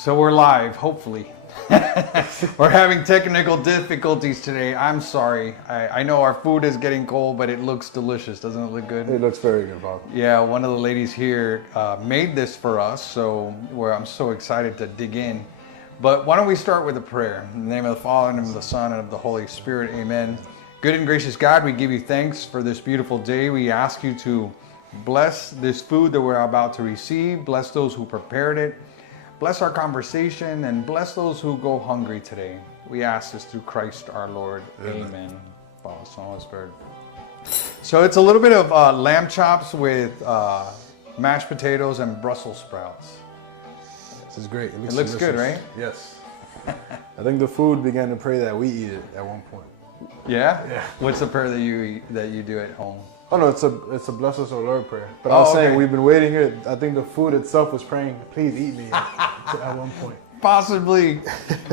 So we're live, hopefully. We're having technical difficulties today. I'm sorry. I know our food is getting cold, but it looks delicious. Doesn't it look good? It looks very good, Bob. Yeah, one of the ladies here made this for us, so I'm so excited to dig in. But why don't we start with a prayer? In the name of the Father, and of the Son, and of the Holy Spirit, amen. Good and gracious God, we give you thanks for this beautiful day. We ask you to bless this food that we're about to receive. Bless those who prepared it. Bless our conversation and bless those who go hungry today. We ask this through Christ our Lord. Amen. Father, Son, Holy Spirit. So it's a little bit of lamb chops with mashed potatoes and Brussels sprouts. This is great. It looks good, right? Yes. I think the food began to pray that we eat it at one point. Yeah? Yeah. What's the prayer that you do at home? Oh no, it's a bless us, O Lord prayer. But I was saying, okay. we've been waiting here. I think the food itself was praying, please eat me at one point. Possibly,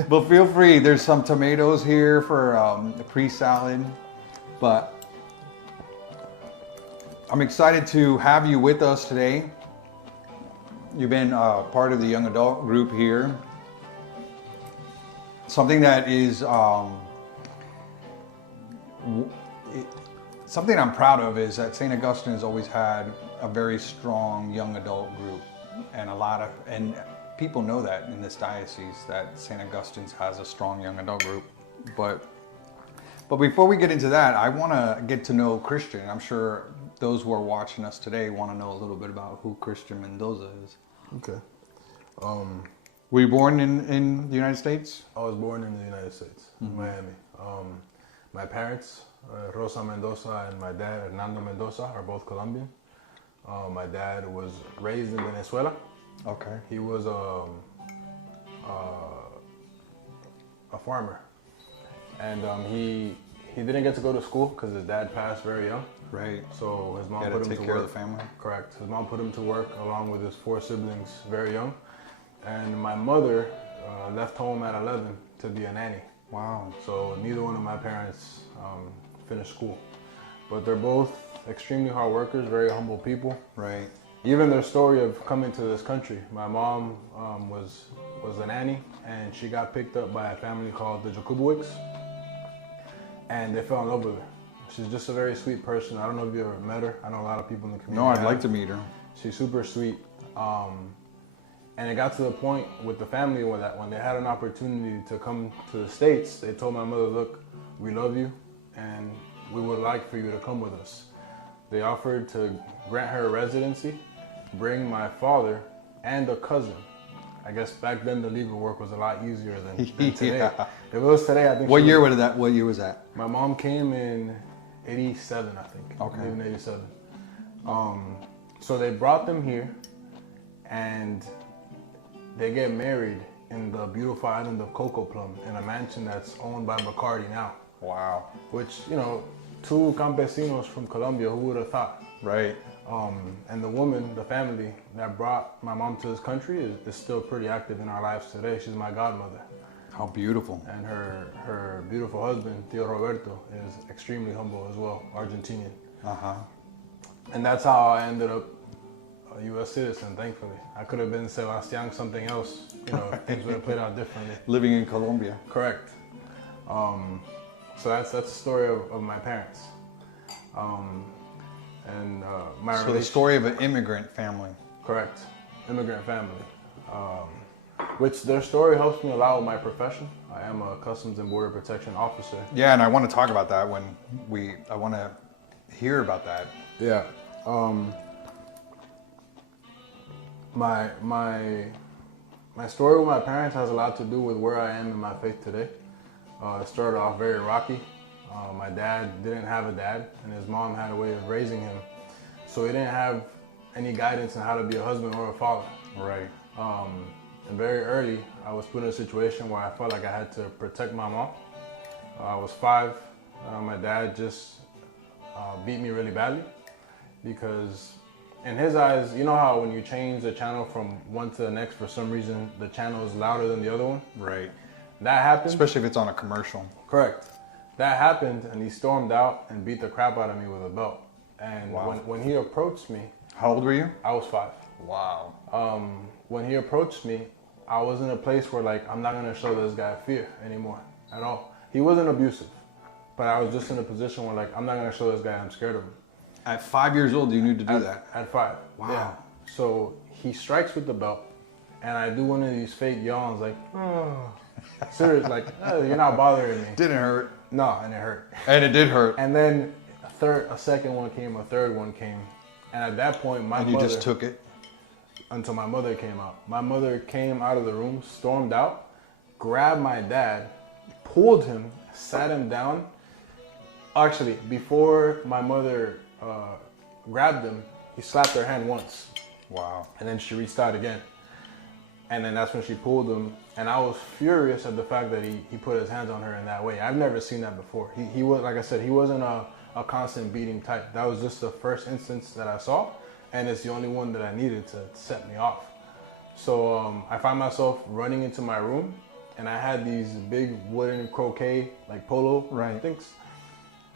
but feel free. There's some tomatoes here for the pre-salad, but I'm excited to have you with us today. You've been part of the young adult group here. Something that is something I'm proud of is that St. Augustine has always had a very strong young adult group, and people know that in this diocese that St. Augustine's has a strong young adult group. But before we get into that, I want to get to know Christian. I'm sure those who are watching us today want to know a little bit about who Christian Mendoza is. Okay. Were you born in the United States? I was born in the United States, Miami. My parents, Rosa Mendoza, and my dad, Hernando Mendoza, are both Colombian. My dad was raised in Venezuela. Okay. He was a farmer, and he didn't get to go to school because his dad passed very young. Right. So his mom Had put to him take to care work. of the family. Correct. His mom put him to work along with his 4 siblings very young, and my mother left home at 11 to be a nanny. Wow. So neither one of my parents finished school, but they're both extremely hard workers, very humble people. Right. Even their story of coming to this country. My mom was a nanny, and she got picked up by a family called the Jakubowics, and they fell in love with her. She's just a very sweet person. I don't know if you ever met her. I know a lot of people in the community. No, I'd have. like to meet her. She's super sweet. And it got to the point with the family that when they had an opportunity to come to the States, they told my mother, look, we love you and we would like for you to come with us. They offered to grant her a residency, bring my father and a cousin. I guess back then the legal work was a lot easier than today. Yeah. If it was today, I think. What year was that? My mom came in 87, I think. Okay. Maybe in 87. So they brought them here, and they get married in the beautiful island of Coco Plum in a mansion that's owned by Bacardi now. Wow. Which, 2 campesinos from Colombia, who would have thought? Right. And the woman, the family that brought my mom to this country is still pretty active in our lives today. She's my godmother. How beautiful. And her beautiful husband, Tio Roberto, is extremely humble as well, Argentinian. Uh-huh. And that's how I ended up a U.S. citizen, thankfully. I could have been Sebastian something else, things would have played out differently. Living in Colombia. Correct. So that's the story of my parents. So the story of an immigrant family. Correct. Immigrant family. Which their story helps me a lot with my profession. I am a Customs and Border Protection officer. Yeah, and I want to talk about that I want to hear about that. Yeah. My story with my parents has a lot to do with where I am in my faith today. It started off very rocky. My dad didn't have a dad, and his mom had a way of raising him. So he didn't have any guidance on how to be a husband or a father. Right. And very early, I was put in a situation where I felt like I had to protect my mom. I was 5. My dad just beat me really badly because in his eyes, you know how when you change the channel from one to the next, for some reason, the channel is louder than the other one? Right. That happened. Especially if it's on a commercial. Correct. That happened, and he stormed out and beat the crap out of me with a belt. And wow. when he approached me... How old were you? I was 5. Wow. When he approached me, I was in a place where like I'm not gonna show this guy fear anymore at all. He wasn't abusive, but I was just in a position where like I'm not gonna show this guy I'm scared of him. At 5 years old, you knew to do that. At 5. Wow. Yeah. So he strikes with the belt, and I do one of these fake yawns like, oh. Serious, like, oh, you're not bothering me. Didn't hurt. No, and it hurt. And it did hurt. And then a second one came, a third one came, and at that point, my And you mother just took it. until my mother came out. My mother came out of the room, stormed out, grabbed my dad, pulled him, sat him down. Actually, before my mother grabbed him, he slapped her hand once. Wow. And then she reached out again. And then that's when she pulled him. And I was furious at the fact that he put his hands on her in that way. I've never seen that before. He was, like I said, he wasn't a constant beating type. That was just the first instance that I saw. And it's the only one that I needed to set me off. So I find myself running into my room. And I had these big wooden croquet, like polo things.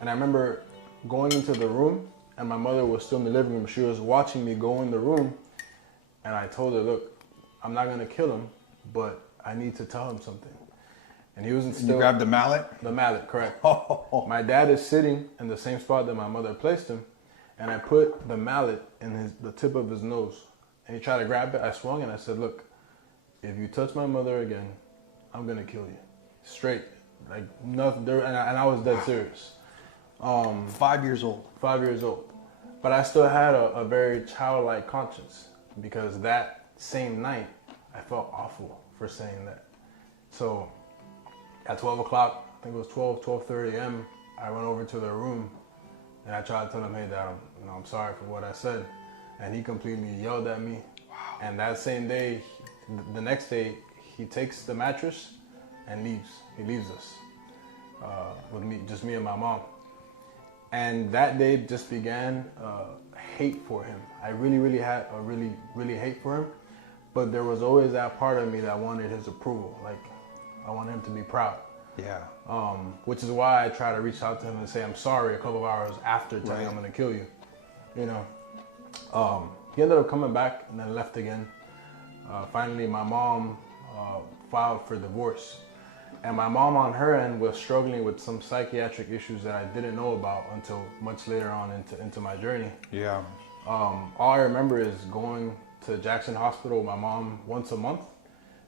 And I remember going into the room, and my mother was still in the living room. She was watching me go in the room. And I told her, look, I'm not gonna kill him, but I need to tell him something. And he wasn't still. You grabbed the mallet? The mallet, correct. Oh. My dad is sitting in the same spot that my mother placed him, and I put the mallet in the tip of his nose. And he tried to grab it. I swung and I said, look, if you touch my mother again, I'm gonna kill you. Straight, like nothing. And I was dead serious. 5 years old. 5 years old. But I still had a very childlike conscience, because that same night, I felt awful for saying that. So at 12 o'clock, I think it was 12:30 a.m., I went over to their room and I tried to tell him, hey, Dad, I'm sorry for what I said. And he completely yelled at me. Wow. And that same day, the next day, he takes the mattress and leaves. He leaves us with me, just me and my mom. And that day just began hate for him. I really had a really hate for him. But there was always that part of me that wanted his approval. Like, I wanted him to be proud. Yeah. Which is why I try to reach out to him and say, I'm sorry, a couple of hours after telling him I'm going to kill you. You know? He ended up coming back and then left again. Finally, my mom filed for divorce. And my mom on her end was struggling with some psychiatric issues that I didn't know about until much later on into my journey. Yeah. All I remember is going to Jackson Hospital with my mom once a month,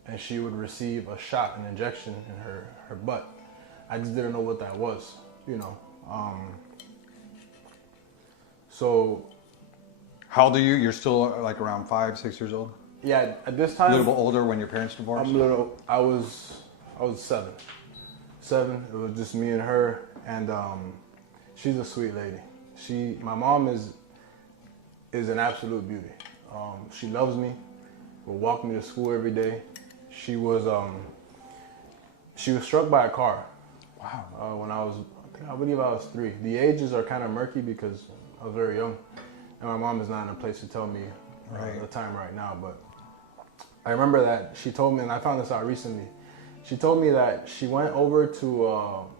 and she would receive a shot, an injection in her butt. I just didn't know what that was, you know. So. How old are you? You're still like around 5, 6 years old? Yeah, at this time. A little bit older when your parents divorced? I was 7. It was just me and her, and she's a sweet lady. My mom is an absolute beauty. She loves me, will walk me to school every day. She was struck by a car. Wow. When I believe I was 3. The ages are kind of murky because I was very young, and my mom is not in a place to tell me the time right now. But I remember that she told me, and I found this out recently. She told me that she went over to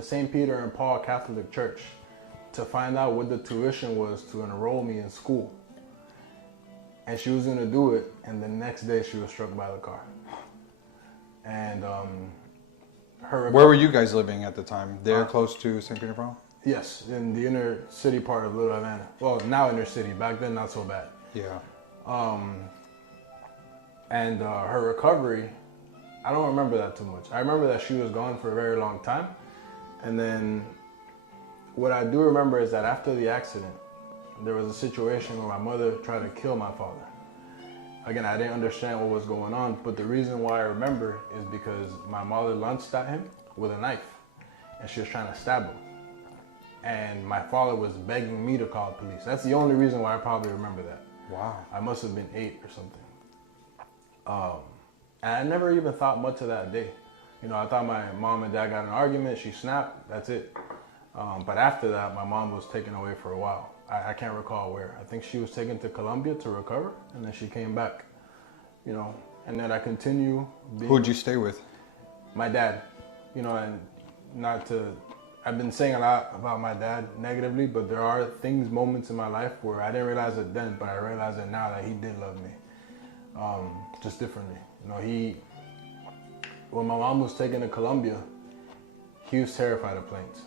St. Peter and Paul Catholic Church to find out what the tuition was to enroll me in school. And she was gonna do it, and the next day she was struck by the car. And Where were you guys living at the time? There, close to St. Peter Paul? Yes, in the inner city part of Little Havana. Well, now inner city. Back then, not so bad. Yeah. And her recovery, I don't remember that too much. I remember that she was gone for a very long time. And then what I do remember is that after the accident, there was a situation where my mother tried to kill my father. Again, I didn't understand what was going on, but the reason why I remember is because my mother lunged at him with a knife, and she was trying to stab him. And my father was begging me to call the police. That's the only reason why I probably remember that. Wow. I must have been 8 or something. And I never even thought much of that day. You know, I thought my mom and dad got in an argument, she snapped, that's it. But after that, my mom was taken away for a while. I can't recall where. I think she was taken to Colombia to recover, and then she came back, you know. And then I continue being... Who'd you stay with? My dad, you know, and not to... I've been saying a lot about my dad negatively, but there are moments in my life where I didn't realize it then, but I realize it now that he did love me. just differently. You know, when my mom was taken to Colombia, he was terrified of planes.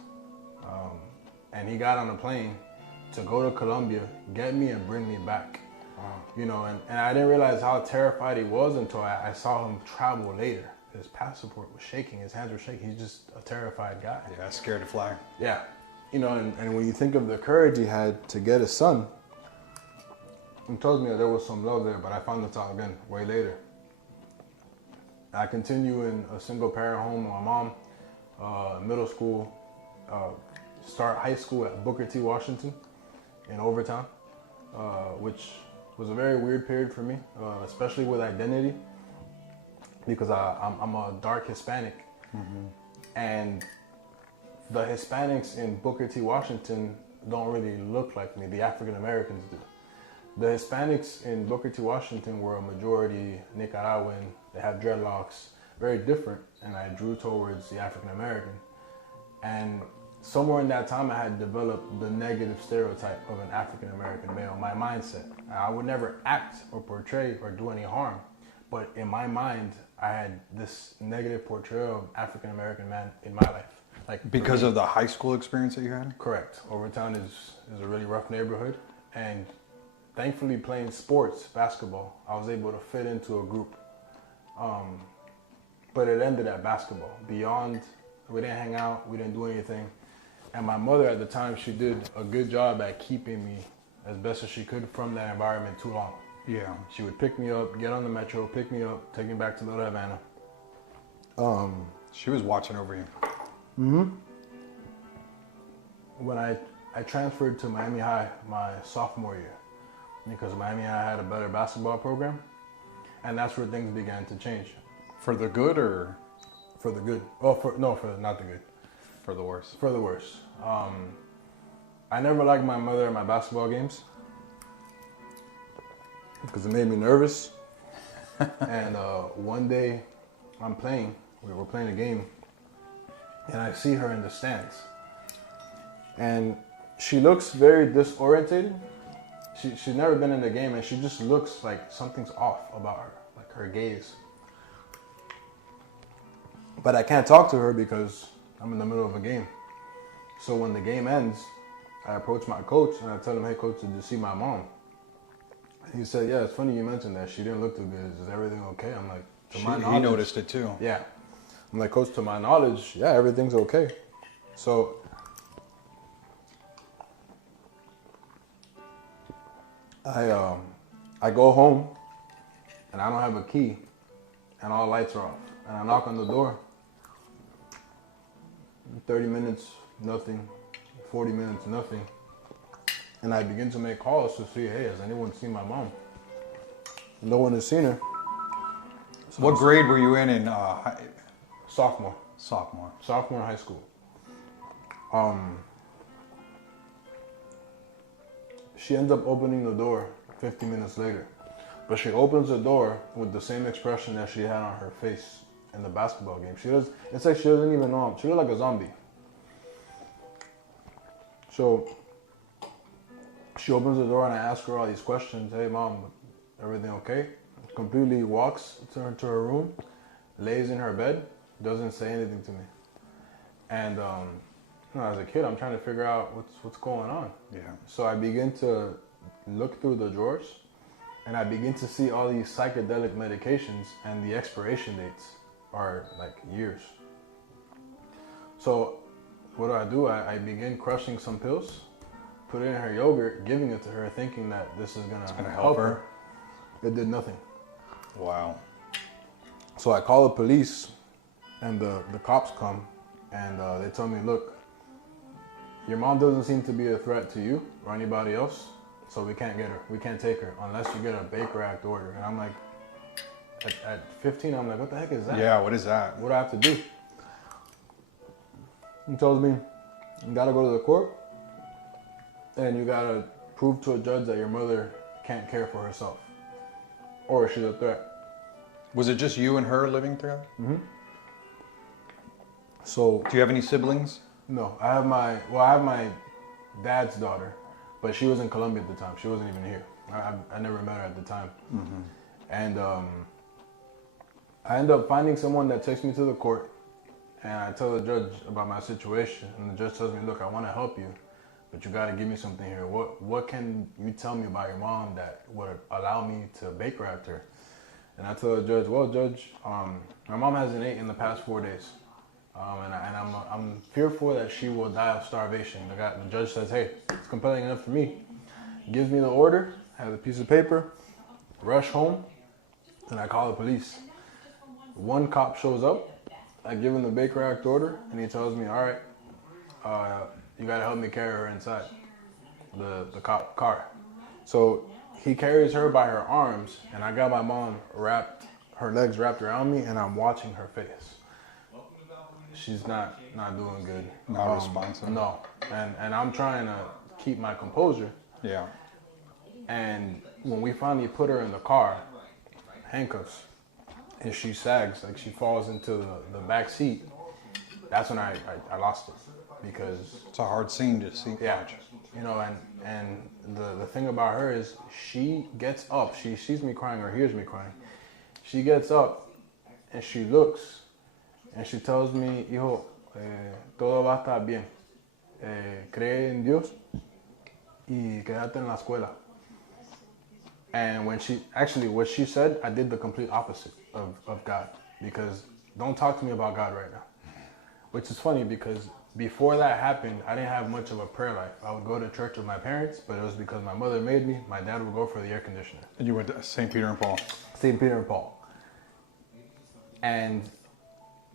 And he got on a plane to go to Colombia, get me and bring me back. You know, and I didn't realize how terrified he was until I saw him travel later. His passport was shaking, his hands were shaking. He's just a terrified guy. Yeah, scared to fly. Yeah. You know, and when you think of the courage he had to get his son, it tells me that there was some love there, but I found this out again way later. I continue in a single parent home with my mom, middle school, start high school at Booker T. Washington in Overtown, which was a very weird period for me, especially with identity, because I'm a dark Hispanic. And the Hispanics in Booker T. Washington don't really look like me, the African Americans do. The Hispanics in Booker T. Washington were a majority Nicaraguan, they have dreadlocks, very different, and I drew towards the African American. And somewhere in that time I had developed the negative stereotype of an African American male, my mindset. I would never act or portray or do any harm, but in my mind, I had this negative portrayal of African American man in my life. Like Because of the high school experience that you had? Correct. Overtown is a really rough neighborhood, and thankfully playing sports, basketball, I was able to fit into a group. But it ended at basketball. Beyond, we didn't hang out, we didn't do anything. And my mother at the time, she did a good job at keeping me as best as she could from that environment too long. Yeah. She would pick me up, get on the metro, pick me up, take me back to Little Havana. She was watching over you. When I transferred to Miami High my sophomore year, because Miami High had a better basketball program, and that's where things began to change. For the good or For the good. Oh, for not the good. for the worse? For the worse. I never liked my mother at my basketball games because it made me nervous. And one day we were playing a game, and I see her in the stands. And she looks very disorientated. She's never been in the game, and she just looks like something's off about her, like her gaze. But I can't talk to her because I'm in the middle of a game. So when the game ends, I approach my coach and I tell him, "Hey coach, did you see my mom?" He said, "Yeah, it's funny you mentioned that. She didn't look too good. Is everything okay?" I'm like, He noticed it too. Yeah. I'm like, "Coach, to my knowledge, yeah, everything's okay." So I go home and I don't have a key and all lights are off. And I knock on the door. 30 minutes, nothing. 40 minutes, nothing. And I begin to make calls to see, hey, has anyone seen my mom? No one has seen her. So What grade were you in Sophomore sophomore? in high school. She ends up opening the door 50 minutes later. But she opens the door with the same expression that she had on her face in the basketball game. It's like she doesn't even know. She looked like a zombie. So she opens the door and I ask her all these questions. Hey mom, everything okay? Completely walks to her room, lays in her bed, doesn't say anything to me. And as a kid, I'm trying to figure out what's going on. Yeah. So I begin to look through the drawers and I begin to see all these psychedelic medications and the expiration dates are like years. So what do? I begin crushing some pills, put it in her yogurt, giving it to her, thinking that this is gonna help her. It did nothing. Wow. So I call the police and the cops come and they tell me, look, your mom doesn't seem to be a threat to you or anybody else, so we can't get her. We can't take her unless you get a Baker Act order. And I'm like, at 15, I'm like, what the heck is that? Yeah, what is that? What do I have to do? He tells me, you gotta go to the court and you gotta prove to a judge that your mother can't care for herself or she's a threat. Was it just you and her living together? So Do you have any siblings? no, I have my dad's daughter, but she was in Colombia at the time. She wasn't even here. I never met her at the time. And I end up finding someone that takes me to the court, and I tell the judge about my situation, and the judge tells me, look, I want to help you, but you got to give me something here. What can you tell me about your mom that would allow me to Baker Act her? And I tell the judge, well, judge, my mom hasn't ate in the past 4 days. And I'm fearful that she will die of starvation. The judge says, hey, it's compelling enough for me. Gives me the order, has a piece of paper, rush home, and I call the police. One cop shows up, I give him the Baker Act order, and he tells me, all right, you gotta help me carry her inside the cop car. So he carries her by her arms, and I got my mom her legs wrapped around me, and I'm watching her face. She's not doing good. Not responsive. No, and I'm trying to keep my composure. Yeah. And when we finally put her in the car, handcuffs, and she sags, like she falls into the back seat, that's when I lost it, because It's a hard scene to see. yeah, you know, and the thing about her is she gets up, she sees me crying or hears me crying, she gets up and she looks and she tells me, hijo, todo va a estar bien, cree en Dios y quédate en la escuela. And when what she said, I did the complete opposite of God, because don't talk to me about God right now. Which is funny, because before that happened, I didn't have much of a prayer life. I would go to church with my parents, but it was because my mother made me. My dad would go for the air conditioner. And you went to St. Peter and Paul. St. Peter and Paul. And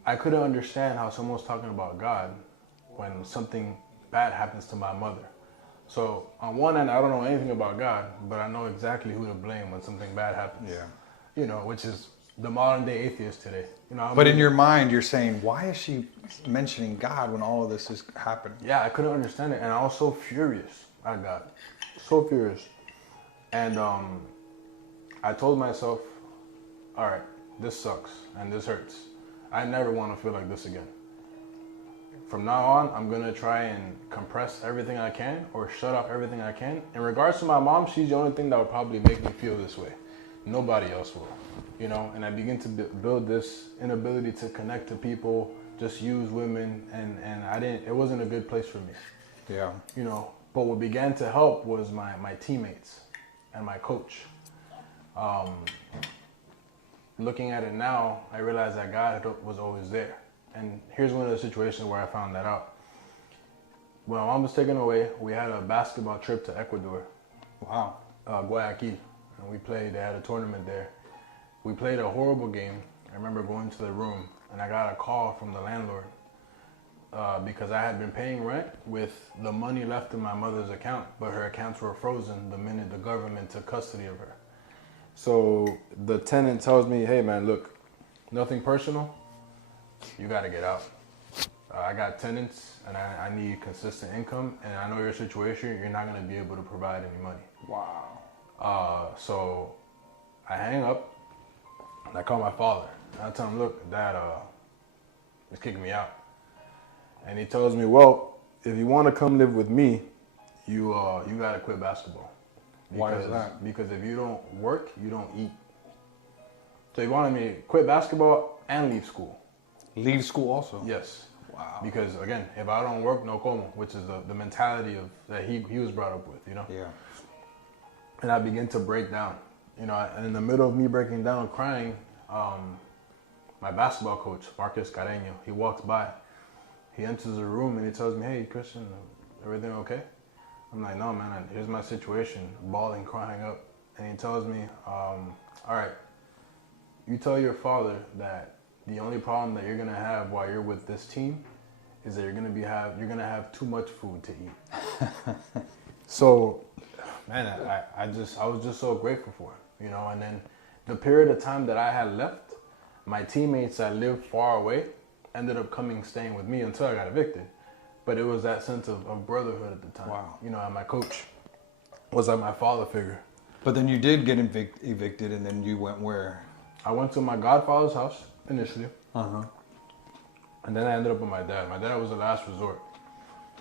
I couldn't understand how someone was talking about God when something bad happens to my mother. So on one end, I don't know anything about God, but I know exactly who to blame when something bad happens. Yeah. You know, which is the modern day atheist today. You know. But in your mind, you're saying, why is she mentioning God when all of this is happening? Yeah, I couldn't understand it, and I was so furious at God, so furious. And I told myself, all right, this sucks and this hurts. I never want to feel like this again. From now on, I'm going to try and compress everything I can or shut off everything I can. In regards to my mom, she's the only thing that will probably make me feel this way. Nobody else will, you know, and I begin to build this inability to connect to people, just use women, and it wasn't a good place for me. Yeah. You know, but what began to help was my teammates and my coach. Looking at it now, I realize that God was always there. And here's one of the situations where I found that out. When my mom was taken away, we had a basketball trip to Ecuador. Wow. Guayaquil. And they had a tournament there. We played a horrible game. I remember going to the room and I got a call from the landlord because I had been paying rent with the money left in my mother's account, but her accounts were frozen the minute the government took custody of her. So the tenant tells me, hey man, look, nothing personal. You got to get out. I got tenants and I need consistent income, and I know your situation, you're not going to be able to provide any money. Wow. So I hang up and I call my father. And I tell him, look, Dad is kicking me out. And he tells me, well, if you want to come live with me, you got to quit basketball. Why is that? Because if you don't work, you don't eat. So he wanted me to quit basketball and leave school. Leave school also? Yes. Wow. Because again, if I don't work, no como, which is the mentality that he was brought up with, you know? Yeah. And I begin to break down, you know, and in the middle of me breaking down, crying, my basketball coach, Marcus Carreño, he walks by. He enters the room and he tells me, hey, Christian, everything okay? I'm like, no, man, here's my situation, bawling, crying up. And he tells me, all right, you tell your father that the only problem that you're gonna have while you're with this team is that you're gonna have too much food to eat. So, man, I was just so grateful for it, you know. And then the period of time that I had left, my teammates that lived far away ended up staying with me until I got evicted. But it was that sense of brotherhood at the time. Wow. You know, and my coach was like my father figure. But then you did get evicted, and then you went where? I went to my godfather's house initially. Uh-huh. And then I ended up with my dad. My dad was the last resort.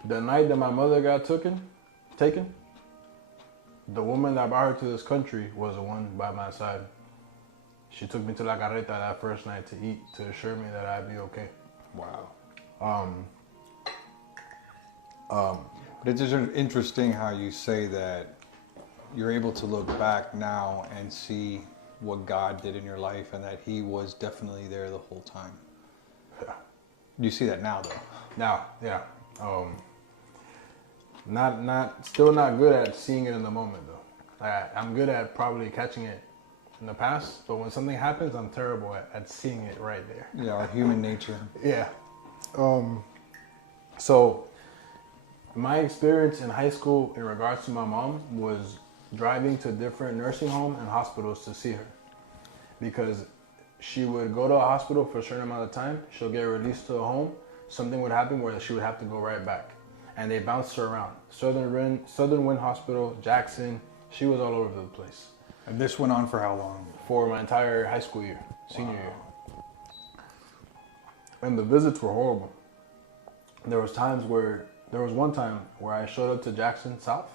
The night that my mother got taken, the woman that brought her to this country was the one by my side. She took me to La Carreta that first night to eat to assure me that I'd be okay. Wow. But it's just interesting how you say that you're able to look back now and see what God did in your life and that He was definitely there the whole time. Yeah. You see that now, though. Now, yeah. Still not good at seeing it in the moment though. I'm good at probably catching it in the past, but when something happens, I'm terrible at seeing it right there. Yeah, our human nature. Yeah. So my experience in high school in regards to my mom was driving to different nursing homes and hospitals to see her, because she would go to a hospital for a certain amount of time, she'll get released to a home, something would happen where she would have to go right back, and they bounced her around. Southern Wind Hospital, Jackson, she was all over the place. And this went on for how long? For my entire high school year, senior year. And the visits were horrible. There was one time where I showed up to Jackson South,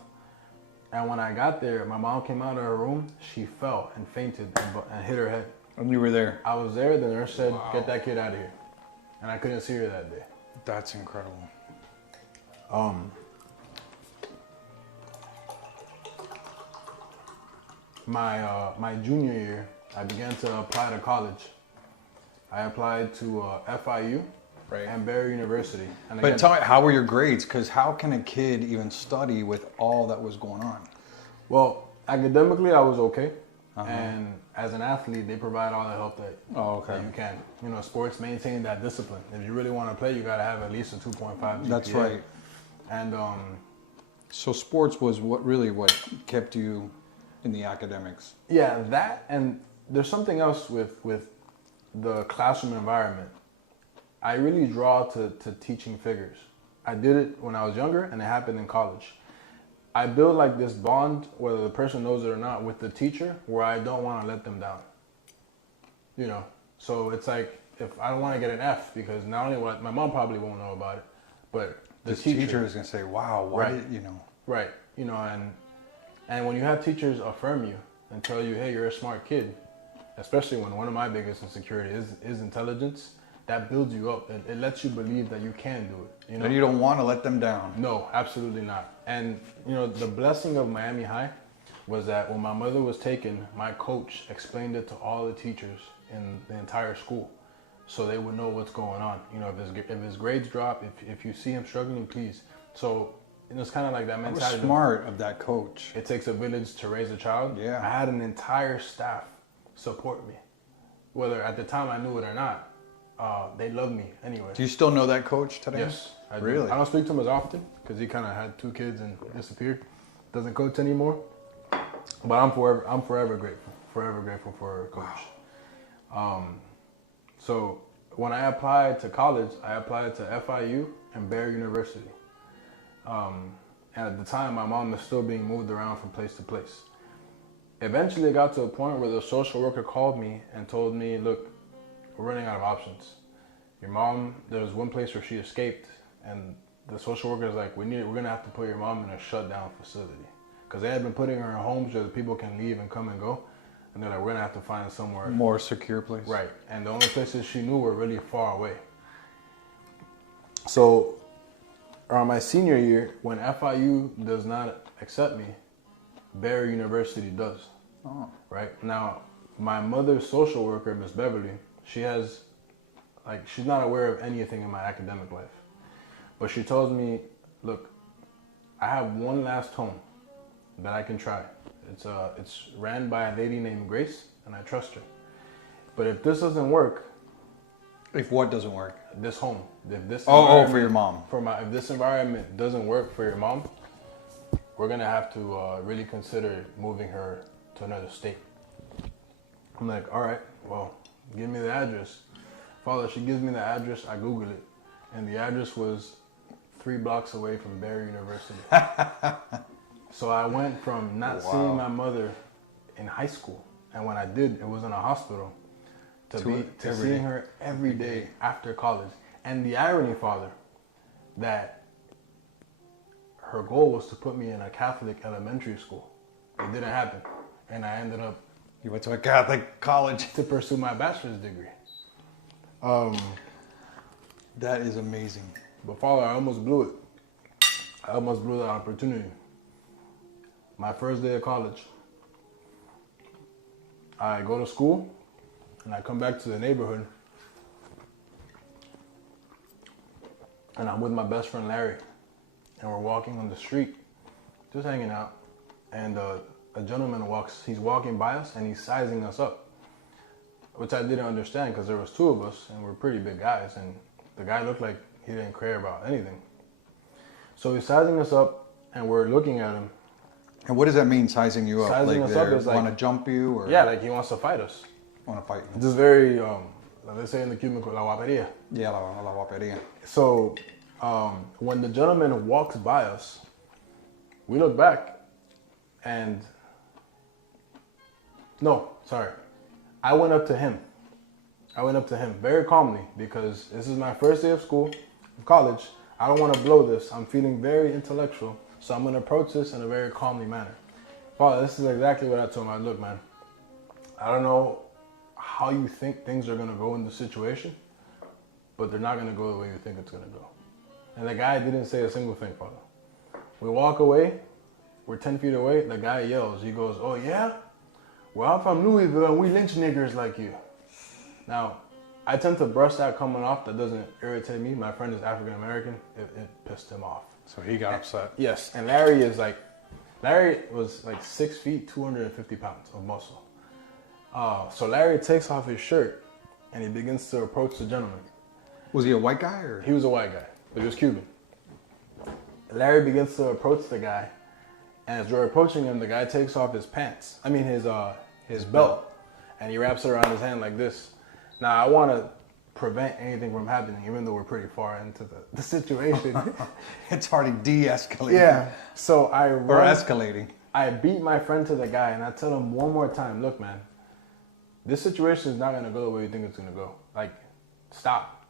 and when I got there, my mom came out of her room, she fell and fainted and hit her head. And you were there? I was there, the nurse said, "Get that kid out of here." And I couldn't see her that day. That's incredible. My junior year, I began to apply to college. I applied to FIU Right. and Barry University. And But tell me, how were your grades? Because how can a kid even study with all that was going on? Well, academically, I was okay. And as an athlete, they provide all the help that, that you can. You know, sports maintain that discipline. If you really want to play, you got to have at least a 2.5 GPA. That's right. And so sports was what kept you in the academics. yeah, that, and there's something else with the classroom environment. I really draw to teaching figures. I did it when I was younger, and it happened in college. I build like this bond, whether the person knows it or not, with the teacher, where I don't want to let them down. You know, so it's like, if I don't want to get an F, because not only my mom probably won't know about it, but the teacher is going to say, "Wow, why Right. did you know?" Right. You know, and when you have teachers affirm you and tell you, "Hey, you're a smart kid," especially when one of my biggest insecurities is intelligence, that builds you up. It lets you believe that you can do it. You know, And you don't want to let them down. no, absolutely not. And you know, the blessing of Miami High was that when my mother was taken, my coach explained it to all the teachers in the entire school, so they would know what's going on. You know, if his grades drop, if you see him struggling, please. So it's kind of like that That was mentality. smart of that coach. It takes a village to raise a child. Yeah. I had an entire staff support me, whether at the time I knew it or not. They loved me anyway. Do you still know that coach today? Yes, I do. Really? I don't speak to him as often because he kind of had 2 kids and disappeared. Doesn't coach anymore. But I'm forever grateful for Coach. So when I applied to college, I applied to FIU and Barry University. And at the time, my mom was still being moved around from place to place. Eventually, it got to a point where the social worker called me and told me, "Look, we're running out of options. Your mom, there's one place where she escaped, and the social worker is like, we're gonna have to put your mom in a shutdown facility, because they had been putting her in homes where the people can leave and come and go, and they're like, we're gonna have to find somewhere More secure place. right. And the only places she knew were really far away. So, around my senior year, when FIU does not accept me, Barry University does. Oh. Right now, my mother's social worker, Miss Beverly, she's not aware of anything in my academic life. But she tells me, "Look, I have one last home that I can try. It's ran by a lady named Grace, and I trust her. But if this doesn't work, If what doesn't work? this home, if this For your mom. if this environment doesn't work for your mom, we're gonna have to really consider moving her to another state." I'm like, "All right, well, give me the address." Father, she gives me the address. I Google it, and the address was 3 blocks away from Barry University. So I went from not seeing my mother in high school, and when I did, it was in a hospital, to seeing her every day after college. And the irony, Father, that her goal was to put me in a Catholic elementary school. It didn't happen, and I ended up You went to a Catholic college. to pursue my bachelor's degree. That is amazing. But Father, I almost blew it. I almost blew that opportunity. My first day of college, I go to school and I come back to the neighborhood and I'm with my best friend Larry and we're walking on the street, just hanging out. And a gentleman he's walking by us and he's sizing us up, which I didn't understand because there was two of us and we're pretty big guys and the guy looked like he didn't care about anything. So he's sizing us up and we're looking at him. And what does that mean, sizing you up? Sizing us up is like, want to jump you or yeah, like he wants to fight us. want to fight you? This is very, let's say in the cubicle, la guaperia. Yeah, la guapería. So when the gentleman walks by us, we look back and, no, sorry. I went up to him very calmly because this is my first day of school, of college. I don't want to blow this. I'm feeling very intellectual. So I'm going to approach this in a very calmly manner. Father, this is exactly what I told him. Look, man, I don't know how you think things are going to go in the situation, but they're not going to go the way you think it's going to go. And the guy didn't say a single thing, Father. We walk away. We're 10 feet away. The guy yells. He goes, oh, yeah? Well, I'm from Louisville and we lynch niggers like you. Now, I tend to brush that comment off. That doesn't irritate me. My friend is African American. It pissed him off. So he got upset. Yes, and Larry was like 6 feet, 250 pounds of muscle. So Larry takes off his shirt and he begins to approach the gentleman. Was he a white guy or? He was a white guy, but he was Cuban. Larry begins to approach the guy, and as we're approaching him, the guy takes off his pants. I mean his belt, and he wraps it around his hand like this. Now I want to prevent anything from happening, even though we're pretty far into the situation. It's already de-escalating. Yeah. So Or escalating. I beat my friend to the guy and I tell him one more time, look, man, this situation is not going to go the way you think it's going to go. Like, stop.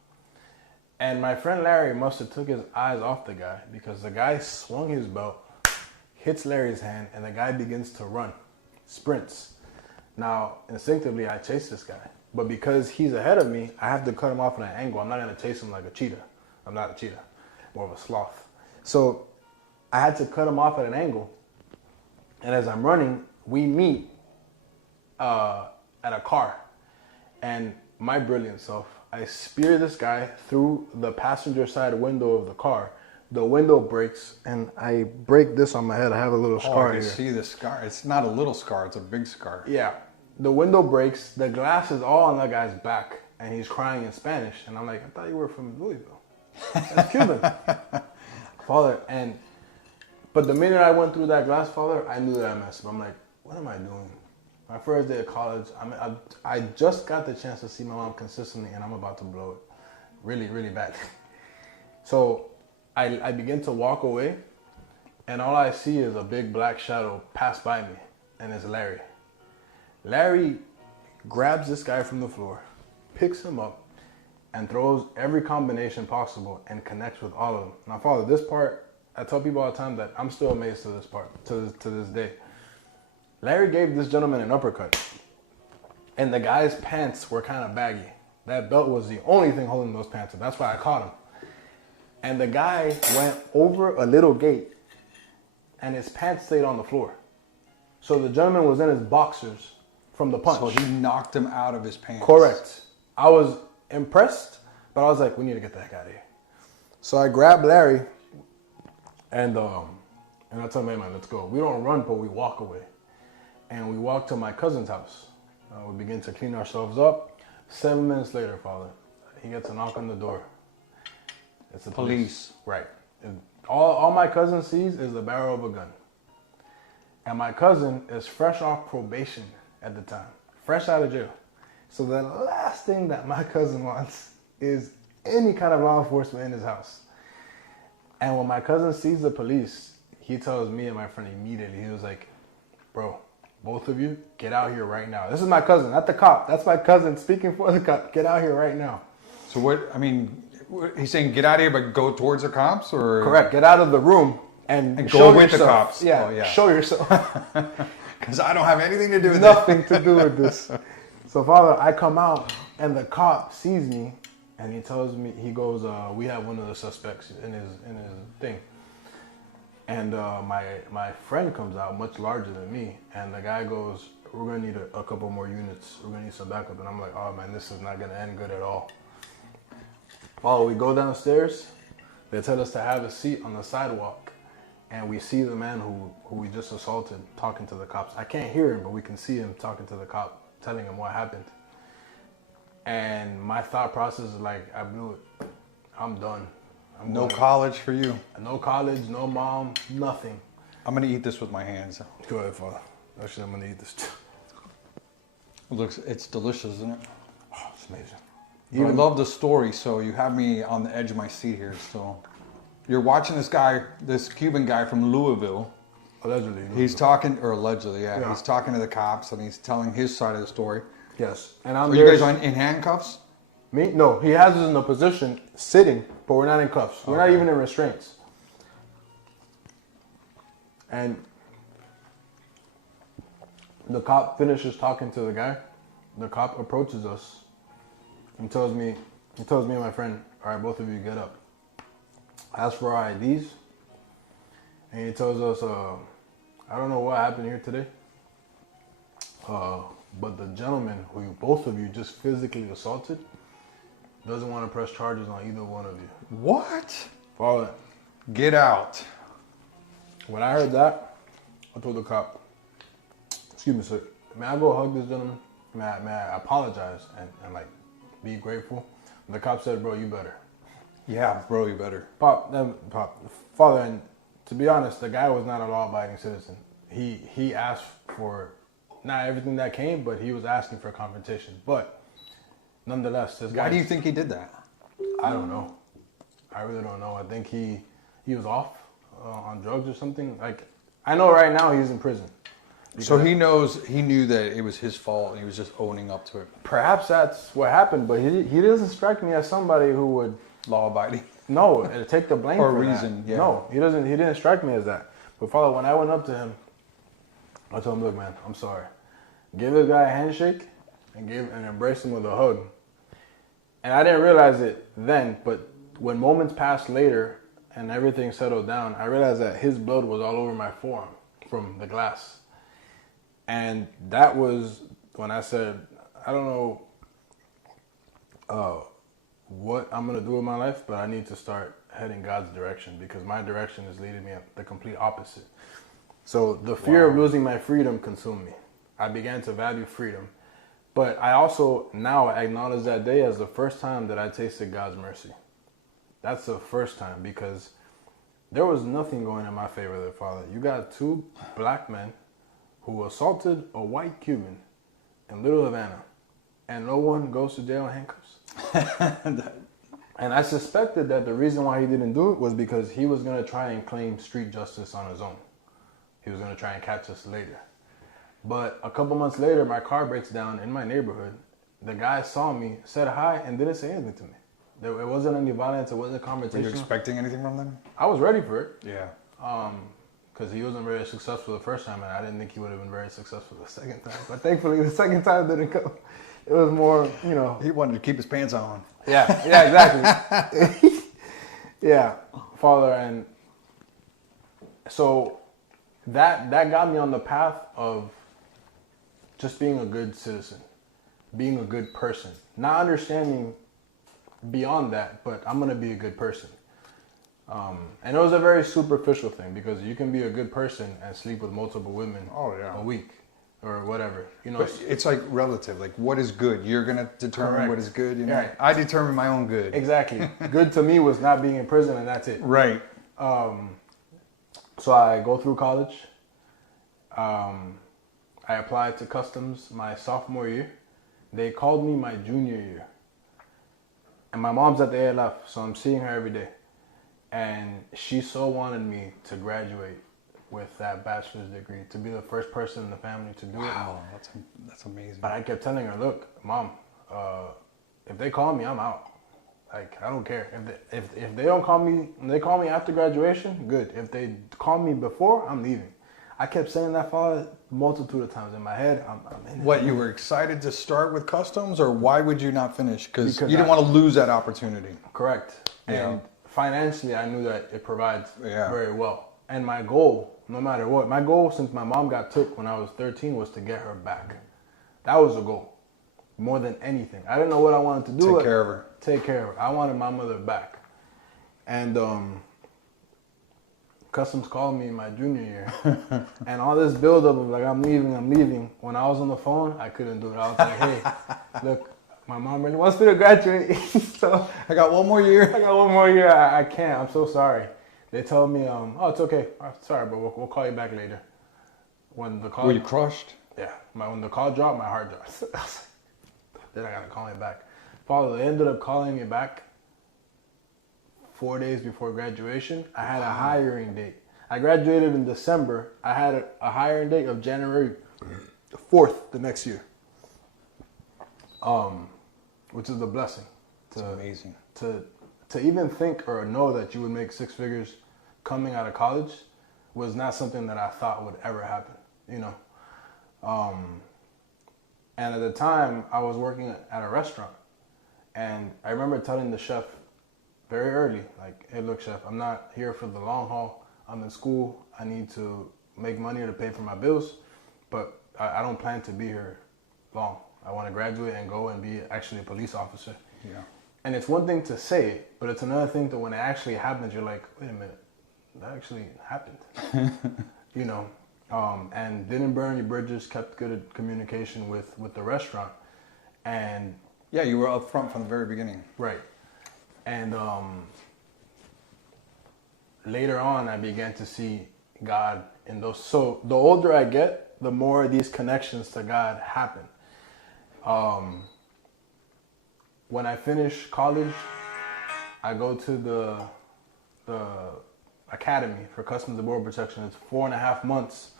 And my friend Larry must have took his eyes off the guy because the guy swung his belt, hits Larry's hand, and the guy begins to run, sprints. Now, instinctively, I chase this guy. But because he's ahead of me, I have to cut him off at an angle. I'm not going to chase him like a cheetah. I'm not a cheetah, more of a sloth. So I had to cut him off at an angle. And as I'm running, we meet at a car. And my brilliant self, I spear this guy through the passenger side window of the car. The window breaks, and I break this on my head. I have a little scar I can here. see the scar. It's not a little scar. It's a big scar. Yeah. The window breaks, the glass is all on that guy's back, and he's crying in Spanish. And I'm like, I thought you were from Louisville. That's Cuban. Father, but the minute I went through that glass, Father, I knew that I messed up. I'm like, what am I doing? My first day of college, I just got the chance to see my mom consistently, and I'm about to blow it really, really bad. So I begin to walk away, and all I see is a big black shadow pass by me, and it's Larry. Larry grabs this guy from the floor, picks him up, and throws every combination possible and connects with all of them. Now, Father, this part, I tell people all the time that I'm still amazed to this part, to this day. Larry gave this gentleman an uppercut, and the guy's pants were kind of baggy. That belt was the only thing holding those pants up. That's why I caught him. And the guy went over a little gate, and his pants stayed on the floor. So the gentleman was in his boxers from the punch. So he knocked him out of his pants. Correct. I was impressed, but I was like, we need to get the heck out of here. So I grabbed Larry, and I told him, hey man, let's go. We don't run, but we walk away. And we walk to my cousin's house. We begin to clean ourselves up. 7 minutes later, Father, he gets a knock on the door. It's the police. Right. And all my cousin sees is the barrel of a gun. And my cousin is fresh off probation at the time, fresh out of jail. So the last thing that my cousin wants is any kind of law enforcement in his house. And when my cousin sees the police, he tells me and my friend immediately, he was like, bro, both of you, get out here right now. This is my cousin, not the cop. That's my cousin speaking for the cop. Get out here right now. So he's saying get out of here, but go towards the cops, or? Correct. Get out of the room. and And show go with the yourself. cops. Yeah, Oh, yeah. show yourself. Because I don't have anything to do with Nothing to do with this. So, Father, I come out, and the cop sees me, and he tells me, he goes, "We have one of the suspects in his thing." And my friend comes out, much larger than me, and the guy goes, "We're gonna need a couple more units. We're gonna need some backup." And I'm like, "Oh man, this is not gonna end good at all." Well, we go downstairs. They tell us to have a seat on the sidewalk, and we see the man who we just assaulted talking to the cops. I can't hear him, but we can see him talking to the cop, telling him what happened. And my thought process is like, I blew it. I'm done. No college for you. No college, no mom, nothing. I'm going to eat this with my hands. Go ahead, Father. Actually, I'm gonna eat this too. It's delicious, isn't it? Oh, it's amazing. I love the story, so you have me on the edge of my seat here. So you're watching this guy, this Cuban guy from Louisville. Allegedly. He's talking, or allegedly, Yeah. he's talking to the cops and he's telling his side of the story. Yes. And Are you guys in handcuffs? Me? No, he has us in a position sitting, but we're not in cuffs. We're not even in restraints. And the cop finishes talking to the guy. The cop approaches us and tells me and my friend, "All right, both of you get up." Asks for our IDs, and he tells us, "I don't know what happened here today, but the gentleman who both of you just physically assaulted doesn't want to press charges on either one of you." What? Follow. Get out. When I heard that, I told the cop, "Excuse me, sir, may I go hug this gentleman? May I apologize and like be grateful?" And the cop said, "Bro, you better." Yeah, bro, you better. Pop, Father, and to be honest, the guy was not a law-abiding citizen. He asked for not everything that came, but he was asking for confrontation. But nonetheless, this guy. Why do you think he did that? I don't know. I really don't know. I think he was off on drugs or something. Like, I know right now he's in prison. So he knew that it was his fault and he was just owning up to it. Perhaps that's what happened, but he doesn't strike me as somebody who would Law-abiding. take the blame Or for reason, that. yeah. No, he doesn't. He didn't strike me as that. But Father, when I went up to him, I told him, "Look, man, I'm sorry." Give this guy a handshake and embrace him with a hug. And I didn't realize it then, but when moments passed later and everything settled down, I realized that his blood was all over my forearm from the glass. And that was when I said, I don't know what I'm going to do with my life, but I need to start heading God's direction because my direction is leading me the complete opposite. So the fear of losing my freedom consumed me. I began to value freedom. But I also now acknowledge that day as the first time that I tasted God's mercy. That's the first time because there was nothing going in my favor there, Father. You got two black men who assaulted a white Cuban in Little Havana, and no one goes to jail in handcuffs. And I suspected that the reason why he didn't do it was because he was going to try and claim street justice on his own. He was going to try and catch us later. But a couple months later, my car breaks down in my neighborhood. The guy saw me, said hi, and didn't say anything to me. It wasn't any violence. It wasn't confrontation. Were you expecting anything from them? I was ready for it. Yeah. Because he wasn't very successful the first time, and I didn't think he would have been very successful the second time. But thankfully, the second time didn't come. It was more, He wanted to keep his pants on. Yeah, exactly. Yeah, Father, and so that got me on the path of just being a good citizen, being a good person, not understanding beyond that, but I'm gonna be a good person. And it was a very superficial thing because you can be a good person and sleep with multiple women a week or whatever. But it's like relative. Like, what is good? You're gonna determine what is good. Right. I determine my own good. Exactly. Good to me was not being in prison, and that's it. Right. So I go through college. I applied to customs my sophomore year. They called me my junior year. And my mom's at the ALF, so I'm seeing her every day. And she so wanted me to graduate with that bachelor's degree, to be the first person in the family to do it. Wow, that's amazing. But I kept telling her, look, Mom, if they call me, I'm out. Like, I don't care. If they don't call me, they call me after graduation, good. If they call me before, I'm leaving. I kept saying that, Father, multitude of times in my head. I'm in it. What, you were excited to start with customs, or why would you not finish? Because you Because didn't want to lose that opportunity. Correct. Yeah. And financially, I knew that it provides Yeah. very well. And my goal, no matter what, my goal since my mom got took when I was 13 was to get her back. That was the goal, more than anything. I didn't know what I wanted to do. Take care of her. Take care of her. I wanted my mother back. And Customs called me in my junior year. And all this buildup of like, I'm leaving. When I was on the phone, I couldn't do it. I was like, hey, look, my mom really wants me to graduate. So I got one more year. I got one more year. I can't. I'm so sorry. They told me, oh, it's okay. Sorry, but we'll call you back later. When the call, Were you crushed? yeah, when the call dropped, my heart dropped. I was like, then I gotta call me back. Father, they ended up calling me back 4 days before graduation. I had a hiring date. I graduated in December. I had a hiring date of January 4th the next year. Which is a blessing. It's amazing. To even think or know that you would make six figures coming out of college was not something that I thought would ever happen, you know. And at the time, I was working at a restaurant, and I remember telling the chef very early, like, hey, look, chef, I'm not here for the long haul. I'm in school. I need to make money to pay for my bills, but I don't plan to be here long. I want to graduate and go and be actually a police officer. Yeah. And it's one thing to say it, but it's another thing that when it actually happens, you're like, wait a minute, that actually happened. You know, and didn't burn any bridges, kept good communication with the restaurant. And Yeah, you were up front from the very beginning. right. And later on, I began to see God in those. So the older I get, the more these connections to God happen. When I finish college, I go to the Academy for Customs and Border Protection. It's 4.5 months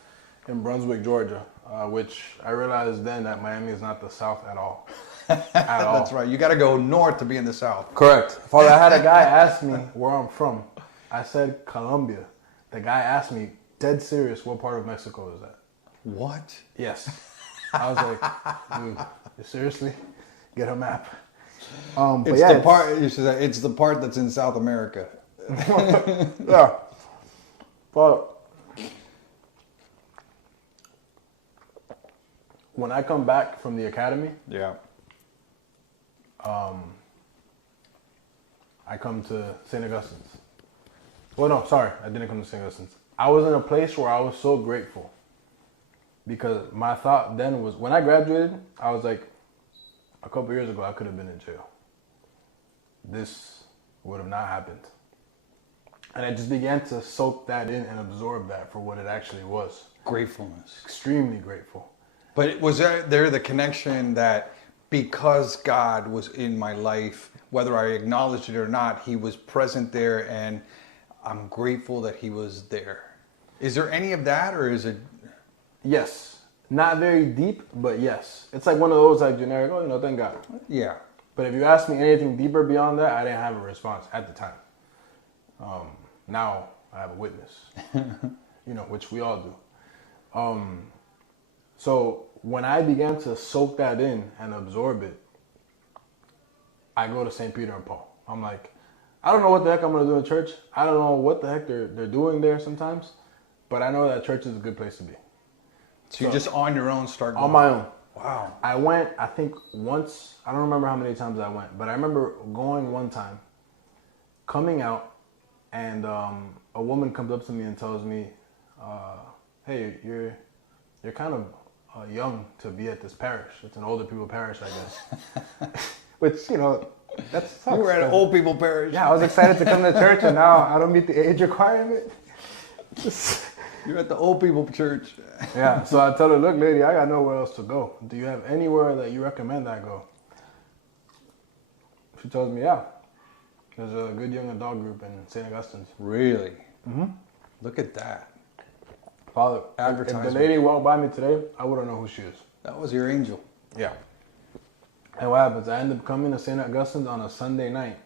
in Brunswick, Georgia, which I realized then that Miami is not the South at all. At all. That's right. You got to go north to be in the South. Correct. Father, I had a guy ask me where I'm from. I said Colombia. The guy asked me, dead serious, what part of Mexico is that? What? Yes. I was like, dude, seriously? Get a map. But It's yeah, the part. You said it's the part that's in South America. yeah. But when I come back from the academy, Yeah. I come to St. Augustine's. Well, no, sorry, I didn't come to St. Augustine's. I was in a place where I was so grateful because my thought then was, when I graduated, I was like, a couple years ago, I could have been in jail. This would have not happened. And I just began to soak that in and absorb that for what it actually was. Gratefulness. Extremely grateful. But was there the connection that because God was in my life, whether I acknowledged it or not, He was present there, and I'm grateful that He was there? Is there any of that, or is it? Yes. Not very deep, but yes. It's like one of those like generic, oh, you know, thank God. Yeah. But if you ask me anything deeper beyond that, I didn't have a response at the time. Now I have a witness, you know, which we all do. So when I began to soak that in and absorb it, I go to St. Peter and Paul. I'm like, I don't know what the heck I'm going to do in church. I don't know what the heck they're doing there sometimes, but I know that church is a good place to be. So you just on your own start going. On my own. Wow. I went, I think once, I don't remember how many times I went, but I remember going one time, coming out, and a woman comes up to me and tells me, hey, you're kind of young to be at this parish. It's an older people parish, I guess. Which, you know, that sucks. You were at an old people parish. Yeah, I was excited to come to church, and now I don't meet the age requirement. You're at the old people church. Yeah, so I tell her, look, lady, I got nowhere else to go. Do you have anywhere that you recommend I go? She tells me, yeah. There's a good young adult group in St. Augustine's. Really? Mm-hmm. Look at that. Father, if Advertisement. the lady walked by me today, I wouldn't know who she is. That was your angel. Yeah. And what happens? I end up coming to St. Augustine's on a Sunday night.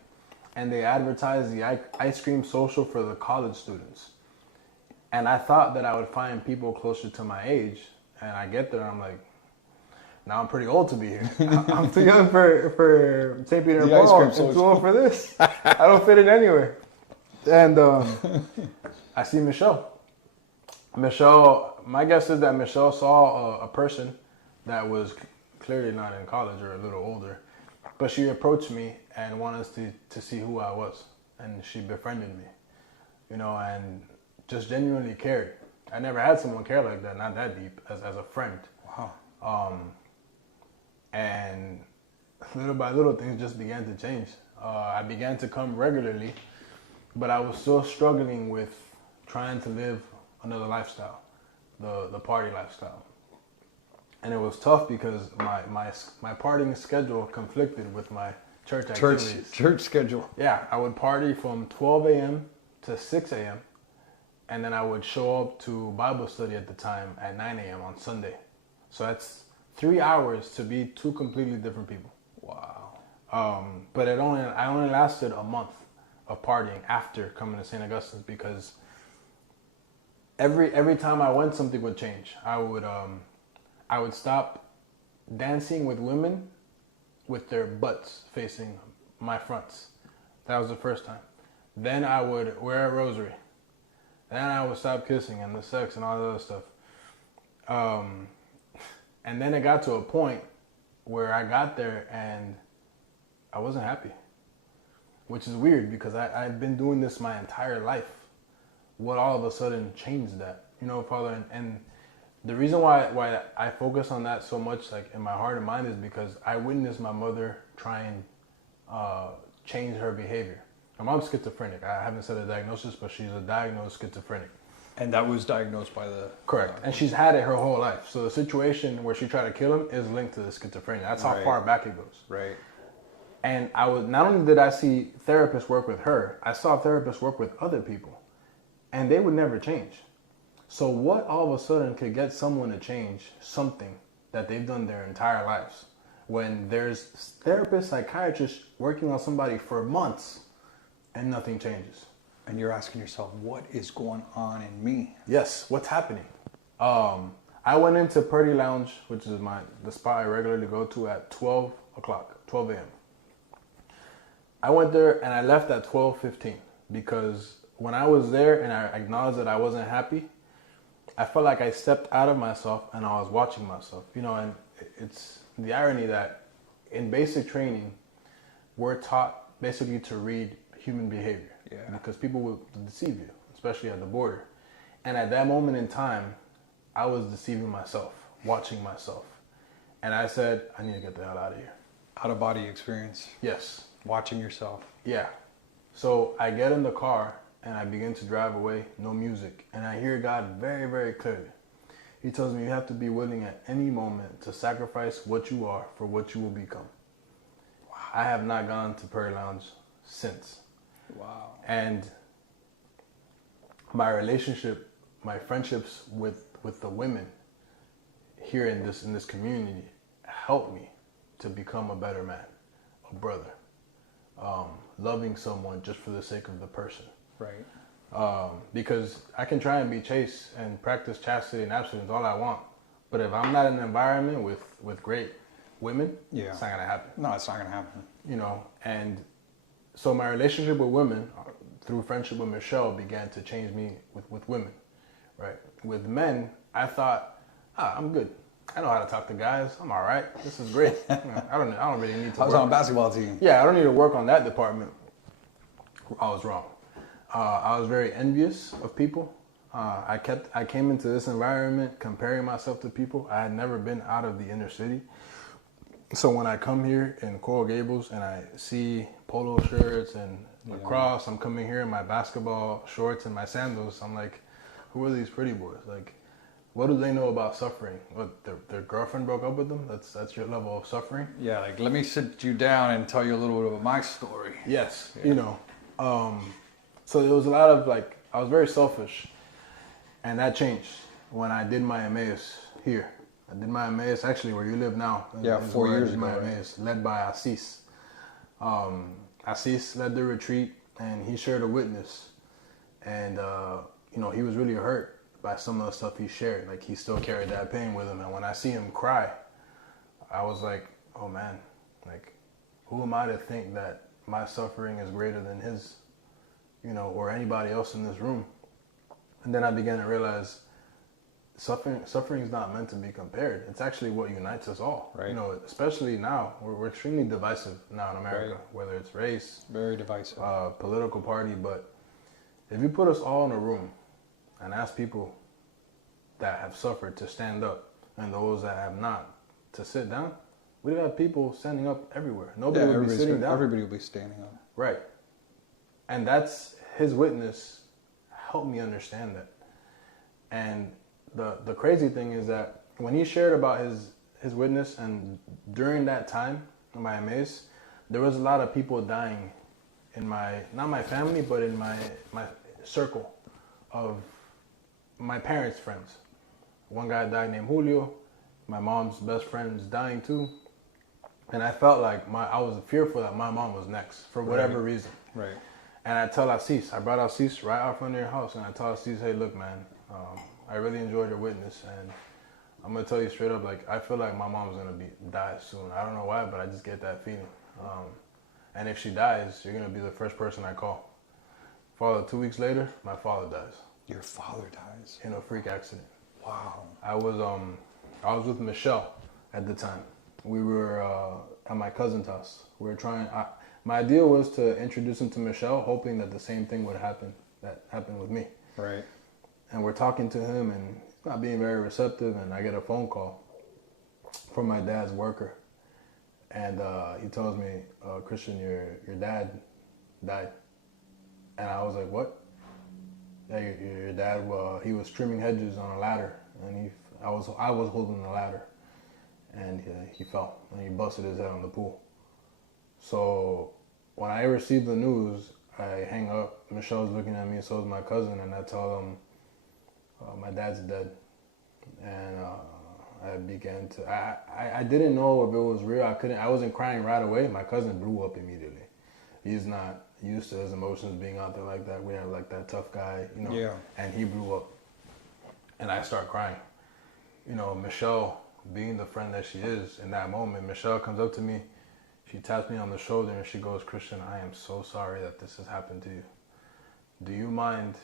and they advertised the ice cream social for the college students. And I thought that I would find people closer to my age. And I get there, and I'm like, now I'm pretty old to be here. I'm too young for St. Peter and The ice Paul. cream I'm social. too old for this. I don't fit in anywhere. And I see Michelle. Michelle, my guess is that Michelle saw a person that was clearly not in college or a little older. But she approached me and wanted us to see who I was. And she befriended me, you know, and just genuinely cared. I never had someone care like that, not that deep, as a friend. Wow. And little by little, things just began to change. I began to come regularly, but I was still struggling with trying to live another lifestyle, the party lifestyle. And it was tough because my partying schedule conflicted with my church activities. Church schedule. Yeah, I would party from 12 a.m. to 6 a.m. And then I would show up to Bible study at the time at 9 a.m. on Sunday. So that's 3 hours to be two completely different people. Wow. But I only lasted a month of partying after coming to St. Augustine's, because every time I went, something would change. I would stop dancing with women with their butts facing my fronts. That was the first time. Then I would wear a rosary. Then I would stop kissing and the sex and all that other stuff. And then it got to a point where I got there and I wasn't happy, which is weird because I've been doing this my entire life. What all of a sudden changed that, you know, Father? And the reason why I focus on that so much, like in my heart and mind, is because I witnessed my mother try and change her behavior. My mom's schizophrenic. I haven't said a diagnosis, but she's a diagnosed schizophrenic. And that was diagnosed by the... Correct. And she's had it her whole life. So the situation where she tried to kill him is linked to the schizophrenia. That's how far back it goes. Right. And not only did I see therapists work with her, I saw therapists work with other people. And they would never change. So what all of a sudden could get someone to change something that they've done their entire lives, when there's therapists, psychiatrists working on somebody for months and nothing changes? And you're asking yourself, what is going on in me? Yes, what's happening? I went into Purdy Lounge, which is the spot I regularly go to, at 12 a.m. I went there and I left at 12:15 because when I was there and I acknowledged that I wasn't happy, I felt like I stepped out of myself and I was watching myself. You know, and it's the irony that in basic training, we're taught basically to read human behavior. Yeah. Because people will deceive you, especially at the border. And at that moment in time, I was deceiving myself, watching myself. And I said, I need to get the hell out of here. Out of body experience. Yes. Watching yourself. Yeah. So I get in the car and I begin to drive away, no music. And I hear God very, very clearly. He tells me you have to be willing at any moment to sacrifice what you are for what you will become. Wow. I have not gone to Purdy Lounge since. Wow. And my relationship, my friendships with the women here in this community helped me to become a better man, a brother, loving someone just for the sake of the person. Right. Because I can try and be chaste and practice chastity and abstinence all I want, but if I'm not in an environment with great women, Yeah. it's not gonna happen. No, it's not going to happen. You know, and so my relationship with women, through friendship with Michelle, began to change me with women, right? With men, I thought, I'm good. I know how to talk to guys. I'm all right. This is great. I don't really need to I was work. on a basketball team. Yeah, I don't need to work on that department. I was wrong. I was very envious of people. I came into this environment comparing myself to people. I had never been out of the inner city. So when I come here in Coral Gables and I see polo shirts and lacrosse, I'm coming here in my basketball shorts and my sandals. I'm like, who are these pretty boys? Like, what do they know about suffering? What, their girlfriend broke up with them? That's your level of suffering? Yeah, like, let me sit you down and tell you a little bit about my story. Yes, you know. So there was a lot of, like, I was very selfish. And that changed when I did my Emmaus here. I did my Emmaus, actually, where you live now. Yeah, 4 years ago. My Emmaus, led by Assis. Assis led the retreat, and he shared a witness. And, he was really hurt by some of the stuff he shared. Like, he still carried that pain with him. And when I see him cry, I was like, oh, man, like, who am I to think that my suffering is greater than his, or anybody else in this room? And then I began to realize suffering is not meant to be compared. It's actually what unites us all. Right. Especially now, we're extremely divisive now in America, Right. whether it's race, Very divisive. political party. But if you put us all in a room and ask people that have suffered to stand up and those that have not to sit down, we'd have people standing up everywhere. Nobody would be sitting down. Everybody will be standing up. Right. And that's his witness helped me understand that. And the crazy thing is that when he shared about his witness, and during that time in my amaze, there was a lot of people dying in not my family, but in my circle of my parents' friends. One guy died named Julio. My mom's best friend is dying too. And I felt like I was fearful that my mom was next for whatever reason. Right. And I tell Assis, I brought Assis right out front of your house, and I tell Assis, hey, look, man, I really enjoyed your witness, and I'm gonna tell you straight up, like, I feel like my mom's gonna die soon. I don't know why, but I just get that feeling. And if she dies, you're gonna be the first person I call. Father, 2 weeks later, my father dies. Your father dies. In a freak accident. Wow. I was with Michelle at the time. We were at my cousin's house. We were trying. My idea was to introduce him to Michelle, hoping that the same thing would happen that happened with me. Right. And we're talking to him, and he's not being very receptive. And I get a phone call from my dad's worker, and he tells me, "Christian, your dad died." And I was like, "What?" Yeah, your dad. He was trimming hedges on a ladder, and I was holding the ladder, and he fell and he busted his head on the pool. So when I received the news, I hang up. Michelle's looking at me, so is my cousin, and I tell them my dad's dead. And I began to. I didn't know if it was real. I wasn't crying right away. My cousin blew up immediately. He's not used to his emotions being out there like that. We have like that tough guy, Yeah. And he blew up, and I start crying. Michelle, being the friend that she is in that moment, Michelle comes up to me. She taps me on the shoulder and she goes, "Christian, I am so sorry that this has happened to you. Do you mind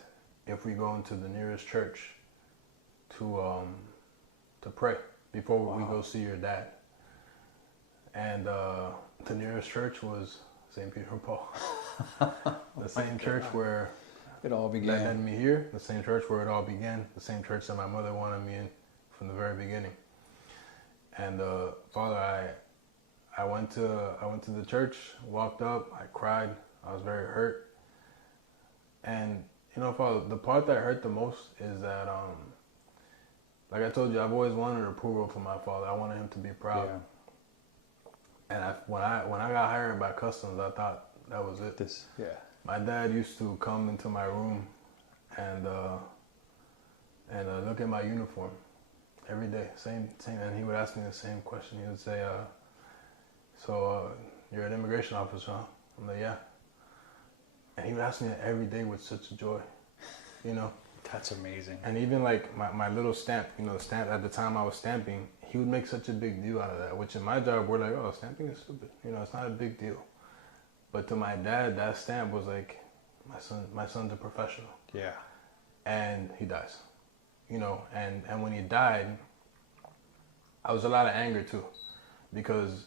if we go into the nearest church to pray before we go see your dad?" And the nearest church was St. Peter and Paul. The same church where It all that began. led me here, the same church where it all began, the same church that my mother wanted me in from the very beginning. And Father, I went to the church, walked up, I cried, I was very hurt. And Father, the part that hurt the most is that like I told you, I've always wanted approval from my father. I wanted him to be proud. Yeah. And when I got hired by Customs, I thought that was it. My dad used to come into my room and look at my uniform every day, same, and he would ask me the same question. He would say, "So you're an immigration officer, huh?" I'm like, "Yeah." And he would ask me that every day with such joy, That's amazing. And even like my little stamp, the stamp at the time I was stamping, he would make such a big deal out of that, which in my job, we're like, "Oh, stamping is stupid. It's not a big deal." But to my dad, that stamp was like, my son's a professional. Yeah. And he dies, and when he died, I was a lot of anger too, because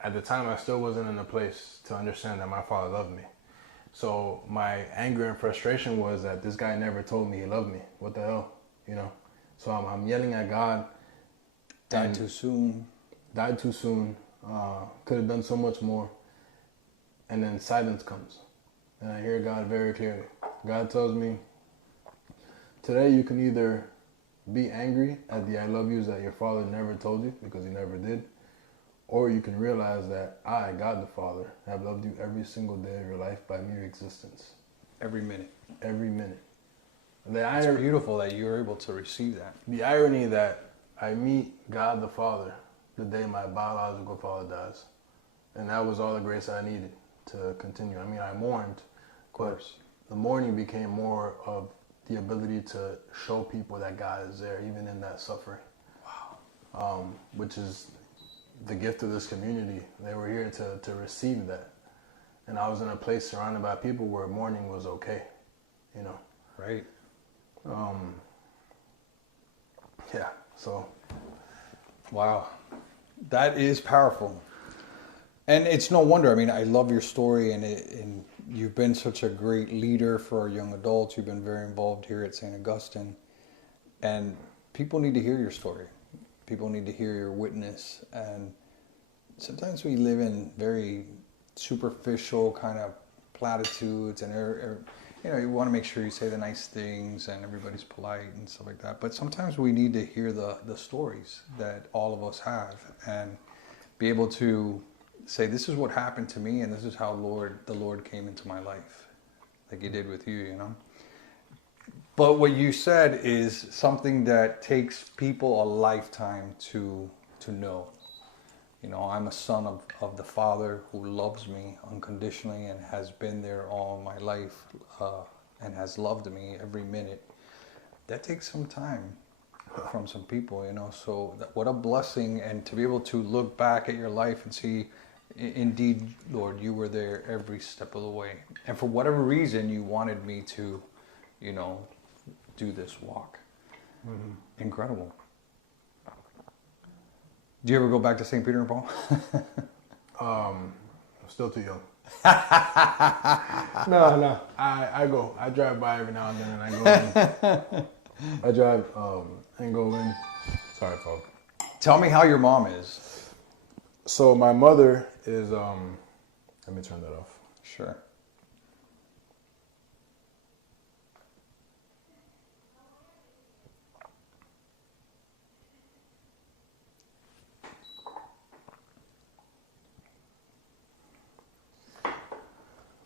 at the time I still wasn't in a place to understand that my father loved me. So my anger and frustration was that this guy never told me he loved me. What the hell, So I'm yelling at God. Died too soon. Died too soon. Could have done so much more. And then silence comes. And I hear God very clearly. God tells me, today you can either be angry at the I love yous that your father never told you, because he never did, or you can realize that I, God the Father, have loved you every single day of your life by mere existence. Every minute. Every minute. It's beautiful that you were able to receive that. The irony that I meet God the Father the day my biological father dies. And that was all the grace I needed to continue. I mean, I mourned, but course. the mourning became more of the ability to show people that God is there, even in that suffering. Wow. Which is the gift of this community. They were here to receive that. And I was in a place surrounded by people where mourning was okay, you know. Right. Yeah, so. Wow. That is powerful. And it's no wonder. I mean, I love your story, and you've been such a great leader for our young adults. You've been very involved here at St. Augustine. And people need to hear your story. People need to hear your witness. And sometimes we live in very superficial kind of platitudes, and you know, you want to make sure you say the nice things and everybody's polite and stuff like that. But sometimes we need to hear the stories that all of us have and be able to say, this is what happened to me, and this is how the Lord came into my life, like He did with you, you know. But what you said is something that takes people a lifetime to know. You know, I'm a son of the Father who loves me unconditionally and has been there all my life and has loved me every minute. That takes some time from some people, you know. So what a blessing, and to be able to look back at your life and see, indeed, Lord, you were there every step of the way. And for whatever reason, you wanted me to, you know, do this walk. Mm-hmm. Incredible. Do you ever go back to St. Peter and Paul? I'm still too young. No. I go. I drive by every now and then, and I go in. I drive and go in. Sorry, folks. Tell me how your mom is. So my mother is. Let me turn that off. Sure.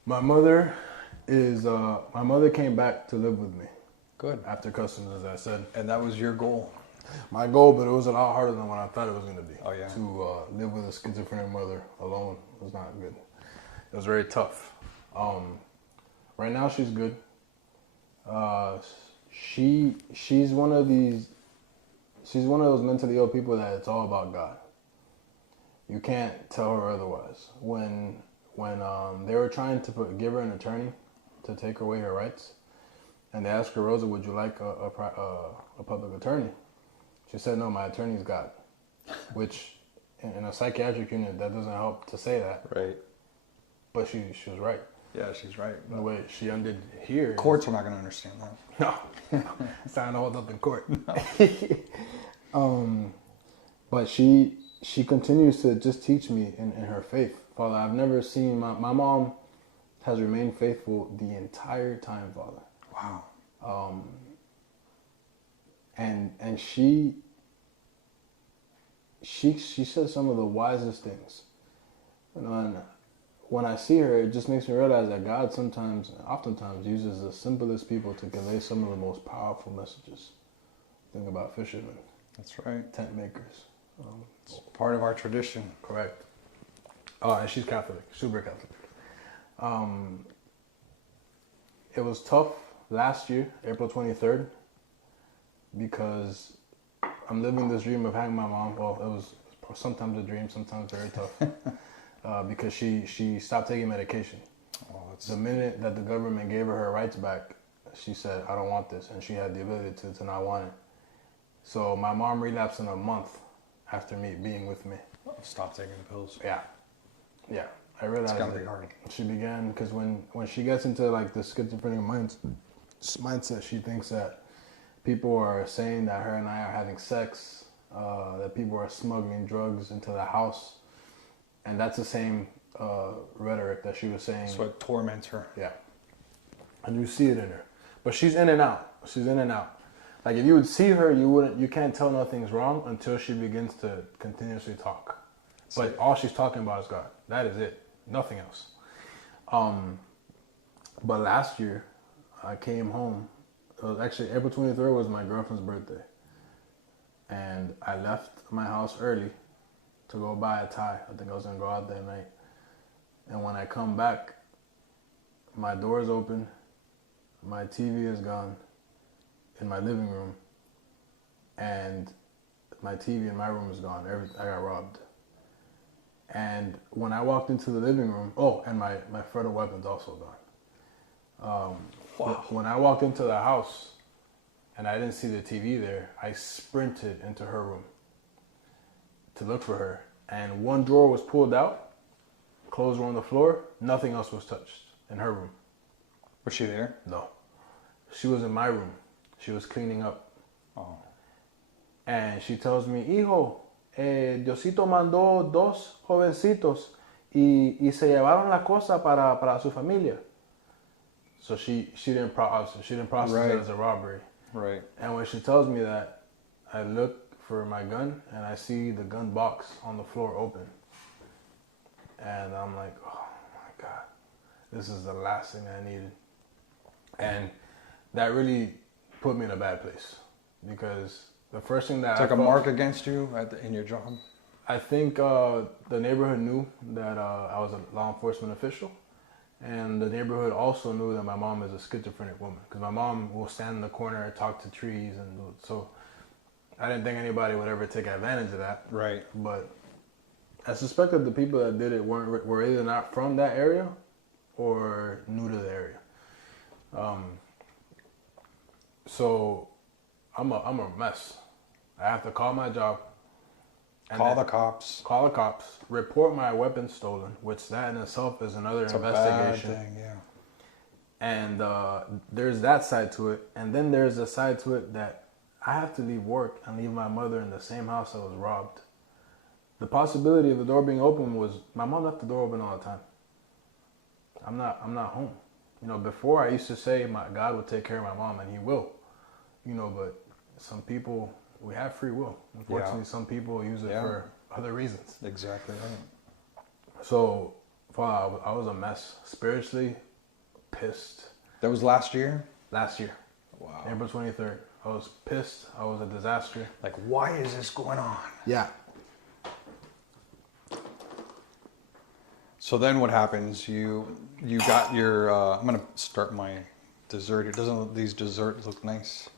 My mother is. My mother came back to live with me. Good. After customs, as I said. And that was your goal. My goal, but it was a lot harder than what I thought it was going to be. Oh, yeah. To live with a schizophrenic mother alone was not good. It was very tough. Right now, she's good. She's one of these. She's one of those mentally ill people that it's all about God. You can't tell her otherwise. When they were trying to give her an attorney to take away her rights, and they asked her, Rosa, would you like a public attorney? She said, no, my attorney's God. Which, in a psychiatric unit, that doesn't help to say that. Right. But she was right. Yeah, she's right. The way she undid here. Courts are not going to understand that. No. It's not hold up in court. No. But she continues to just teach me in her faith. Father, I've never seen, my mom has remained faithful the entire time, Father. Wow. And she says some of the wisest things. You know, and when I see her, it just makes me realize that God oftentimes uses the simplest people to convey some of the most powerful messages. Think about fishermen. That's right. Tent makers. It's part of our tradition. Correct. Oh, and she's Catholic, super Catholic. It was tough last year, April 23rd, because I'm living this dream of having my mom. Well, it was sometimes a dream, sometimes very tough, because she stopped taking medication. Oh, the minute that the government gave her rights back, she said, I don't want this, and she had the ability to not want it. So my mom relapsed in a month after me being with me. Stop taking the pills. Yeah. I realized it's gotta be hard. She began, because when she gets into like the schizophrenic mindset, she thinks that people are saying that her and I are having sex, that people are smuggling drugs into the house, and that's the same rhetoric that she was saying. That's what torments her. Yeah, and you see it in her, but she's in and out. Like if you would see her, you can't tell nothing's wrong until she begins to continuously talk. But all she's talking about is God. That is it. Nothing else. But last year, I came home. It was actually April 23rd was my girlfriend's birthday. And I left my house early to go buy a tie. I think I was going to go out that night. And when I come back, my door is open, my TV is gone in my living room, and my TV in my room is gone. I got robbed. And when I walked into the living room, and my Freddo weapon's also gone. Wow. When I walked into the house and I didn't see the TV there, I sprinted into her room to look for her. And one drawer was pulled out, clothes were on the floor, nothing else was touched in her room. Was she there? No. She was in my room. She was cleaning up. Oh. And she tells me, hijo, Diosito mandó dos jovencitos y se llevaron la cosa para su familia. So she didn't process Right. it as a robbery. Right. And when she tells me that, I look for my gun and I see the gun box on the floor open. And I'm like, oh my God, this is the last thing I needed. And that really put me in a bad place because the first thing that It's like a mark against you in your job. I think the neighborhood knew that I was a law enforcement official, and the neighborhood also knew that my mom is a schizophrenic woman because my mom will stand in the corner and talk to trees, and so I didn't think anybody would ever take advantage of that. Right. But I suspected the people that did it were either not from that area or new to the area. So I'm a mess. I have to call my job. and Call then the cops. Call the cops. Report my weapon stolen, which that in itself is another It's a bad investigation. thing, yeah. And there's that side to it. And then there's a side to it that I have to leave work and leave my mother in the same house I was robbed. The possibility of the door being open was my mom left the door open all the time. I'm not home. You know, before I used to say my God will take care of my mom, and He will. You know, but some people, we have free will. Unfortunately, some people use it for other reasons. Exactly right. So, Father, I was a mess. Spiritually, pissed. That was last year? Last year. Wow. April 23rd. I was pissed. I was a disaster. Like, why is this going on? Yeah. So then what happens? You got your, I'm going to start my dessert here. Doesn't these desserts look nice?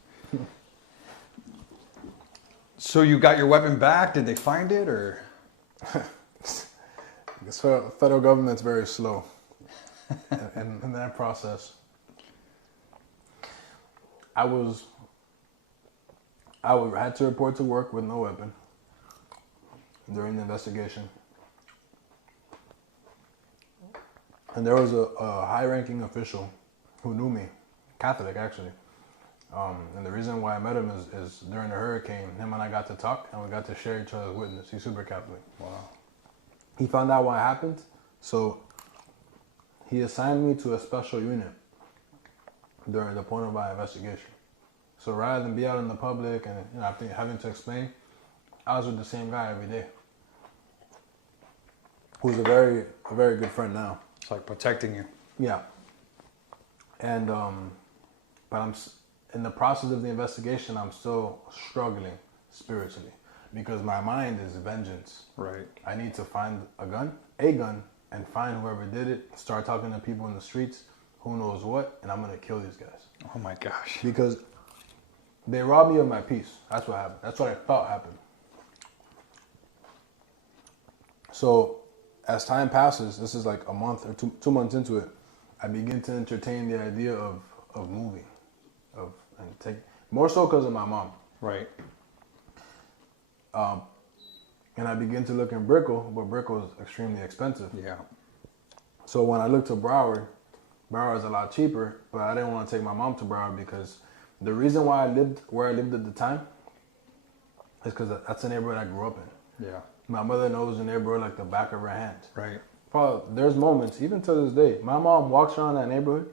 So you got your weapon back. Did they find it or? The federal government's very slow in that process. I had to report to work with no weapon during the investigation. And there was a high-ranking official who knew me, Catholic actually. And the reason why I met him is during the hurricane, him and I got to talk and we got to share each other's witness. He's super Catholic. Wow. He found out what happened, so he assigned me to a special unit during the point of my investigation. So rather than be out in the public and having to explain, I was with the same guy every day, who's a very good friend now. It's like protecting you. Yeah. And but I'm in the process of the investigation. I'm still struggling spiritually because my mind is vengeance. Right. I need to find a gun, and find whoever did it. Start talking to people in the streets, who knows what, and I'm gonna kill these guys. Oh my gosh. Because they robbed me of my peace. That's what happened. That's what I thought happened. So as time passes, this is like a month or two months into it, I begin to entertain the idea of moving, more so because of my mom. Right. And I begin to look in Brickell, but Brickell is extremely expensive. Yeah. So when I looked to Broward is a lot cheaper, but I didn't want to take my mom to Broward because the reason why I lived where I lived at the time is because that's the neighborhood I grew up in. Yeah. My mother knows the neighborhood like the back of her hand. Right. Paul, there's moments, even to this day, my mom walks around that neighborhood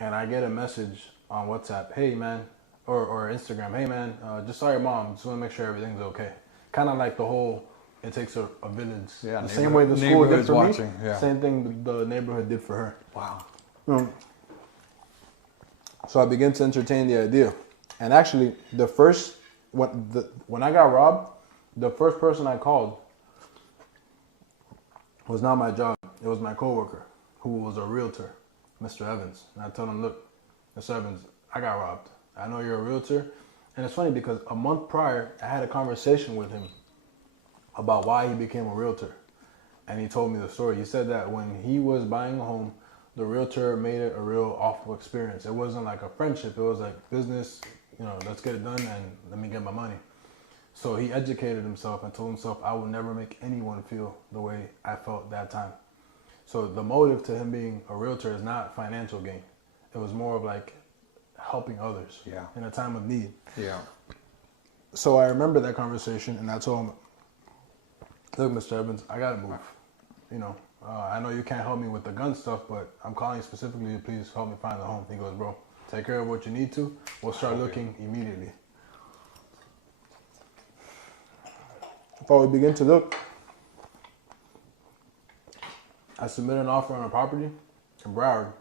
and I get a message on WhatsApp, hey man, or Instagram, hey man, just saw your mom, just want to make sure everything's okay. Kind of like the whole, it takes a village. Yeah, the same way the school did neighborhood's for watching, me, yeah. same thing the neighborhood did for her. Wow. So I began to entertain the idea. And actually, when I got robbed, the first person I called was not my job. It was my coworker who was a realtor, Mr. Evans. And I told him, look, Mr. Evans, I got robbed. I know you're a realtor. And it's funny because a month prior, I had a conversation with him about why he became a realtor. And he told me the story. He said that when he was buying a home, the realtor made it a real awful experience. It wasn't like a friendship. It was like business, let's get it done and let me get my money. So he educated himself and told himself, I will never make anyone feel the way I felt that time. So the motive to him being a realtor is not financial gain. It was more of like helping others in a time of need. Yeah. So I remember that conversation, and I told him, look, Mr. Evans, I gotta move. I know you can't help me with the gun stuff, but I'm calling specifically to please help me find a home. He goes, bro, take care of what you need to. We'll start looking immediately. Before we begin to look, I submitted an offer on a property in Broward.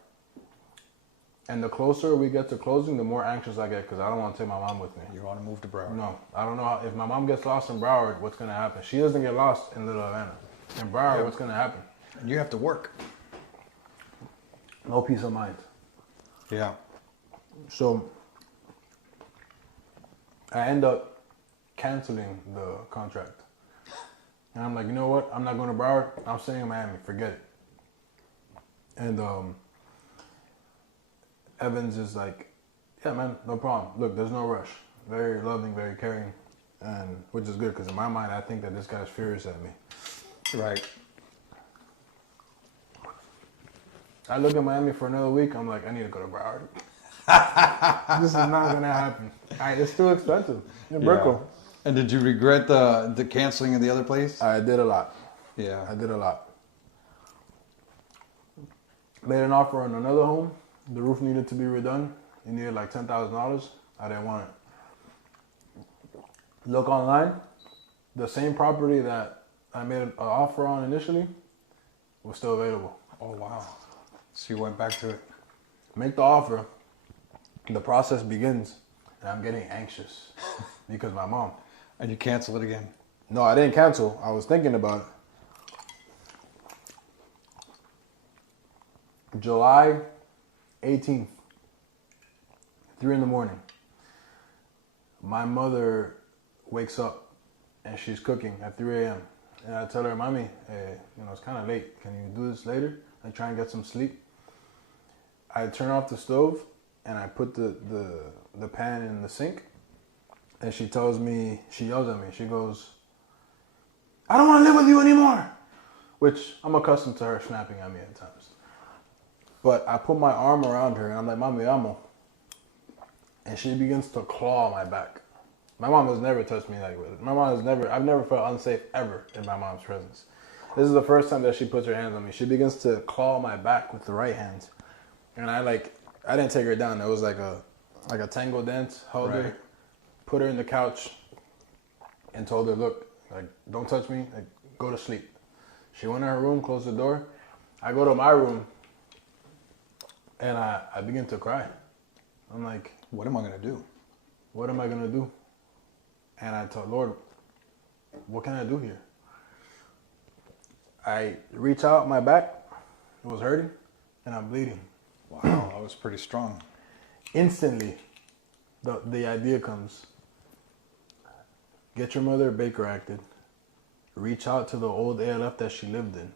And the closer we get to closing, the more anxious I get because I don't want to take my mom with me. You want to move to Broward? No, I don't know if my mom gets lost in Broward, what's going to happen. She doesn't get lost in Little Havana. In Broward, what's going to happen? And you have to work. No peace of mind. Yeah. So I end up canceling the contract. And I'm like, you know what? I'm not going to Broward. I'm staying in Miami. Forget it. And Evans is like, yeah, man, no problem. Look, there's no rush. Very loving, very caring, and which is good because in my mind, I think that this guy's furious at me. Right. I look at Miami for another week. I'm like, I need to go to Broward. This is not gonna happen. It's too expensive in Brickell. And did you regret the canceling of the other place? I did a lot. Yeah. I did a lot. Made an offer on another home. The roof needed to be redone. It needed like $10,000. I didn't want it. Look online. The same property that I made an offer on initially was still available. Oh, wow. So you went back to it. Make the offer. The process begins. And I'm getting anxious because my mom. And you cancel it again? No, I didn't cancel. I was thinking about it. July 18th, 3 a.m. My mother wakes up and she's cooking at 3 a.m. And I tell her, Mommy, hey, it's kind of late. Can you do this later? I try and get some sleep. I turn off the stove and I put the pan in the sink. And she yells at me. She goes, I don't want to live with you anymore. Which I'm accustomed to her snapping at me at times. But I put my arm around her and I'm like, Mami, amo. And she begins to claw my back. My mom has never touched me like this. I've never felt unsafe ever in my mom's presence. This is the first time that she puts her hands on me. She begins to claw my back with the right hand. And I didn't take her down. It was like a tango dance. Held her, put her in the couch and told her, look, don't touch me, go to sleep. She went in her room, closed the door. I go to my room and I begin to cry. I'm like, what am I going to do? What am I going to do? And I told Lord, what can I do here? I reach out my back. It was hurting and I'm bleeding. Wow, that was pretty strong. Instantly, the idea comes. Get your mother Baker acted. Reach out to the old ALF that she lived in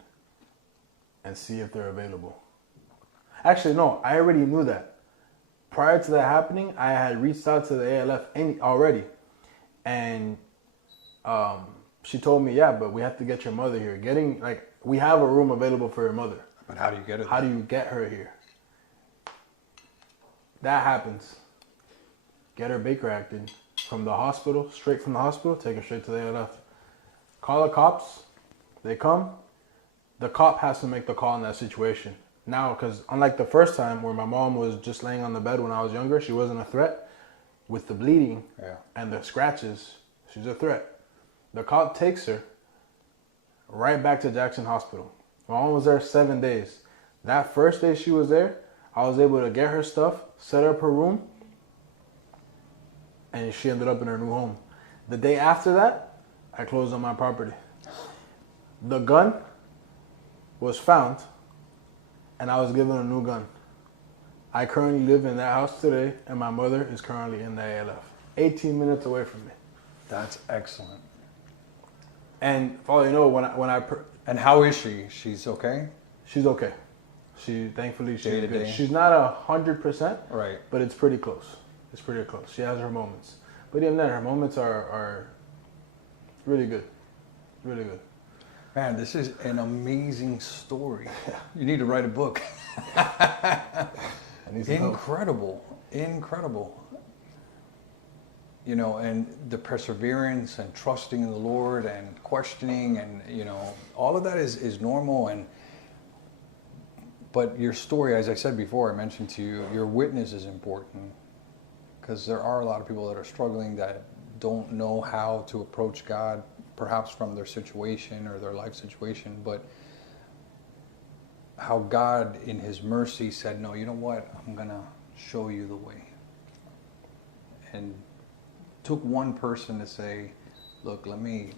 and see if they're available. Actually, no, I already knew that. Prior to that happening, I had reached out to the ALF already. And she told me, yeah, but we have to get your mother here. We have a room available for your mother. But how do you get it? How do you get her here? That happens. Get her Baker acted from the hospital, straight from the hospital, take her straight to the ALF. Call the cops. They come. The cop has to make the call in that situation. Now, because unlike the first time where my mom was just laying on the bed when I was younger, she wasn't a threat. With the bleeding and the scratches, she's a threat. The cop takes her right back to Jackson Hospital. My mom was there 7 days. That first day she was there, I was able to get her stuff, set up her room, and she ended up in her new home. The day after that, I closed on my property. The gun was found, and I was given a new gun. I currently live in that house today, and my mother is currently in the ALF, 18 minutes away from me. That's excellent. And Father, you know, And how is she? She's okay? she's okay. Thankfully, she's Day to good. day. She's not 100%, Right. but it's pretty close. It's pretty close. She has her moments, but even then, her moments are really good, really good. Man, this is an amazing story. You need to write a book. I need some help. Incredible. You know, and the perseverance and trusting in the Lord and questioning and, you know, all of that is normal. But your story, as I said before, I mentioned to you, your witness is important because there are a lot of people that are struggling that don't know how to approach God, perhaps from their situation or their life situation, but how God in his mercy said, no, you know what, I'm gonna show you the way. And took one person to say, look, let me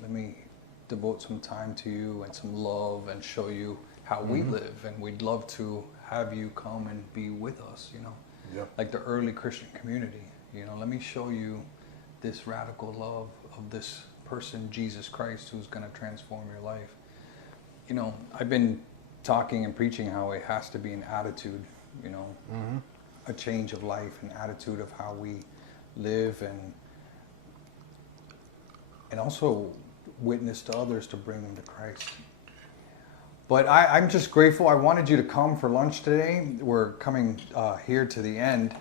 devote some time to you and some love and show you how we live, and we'd love to have you come and be with us, you know. Yep. Like the early Christian community, you know, let me show you this radical love of this person, Jesus Christ, who's going to transform your life. You know, I've been talking and preaching how it has to be an attitude, you know, a change of life, an attitude of how we live, and also witness to others to bring them to Christ. But I'm just grateful. I wanted you to come for lunch today. We're coming here to the end.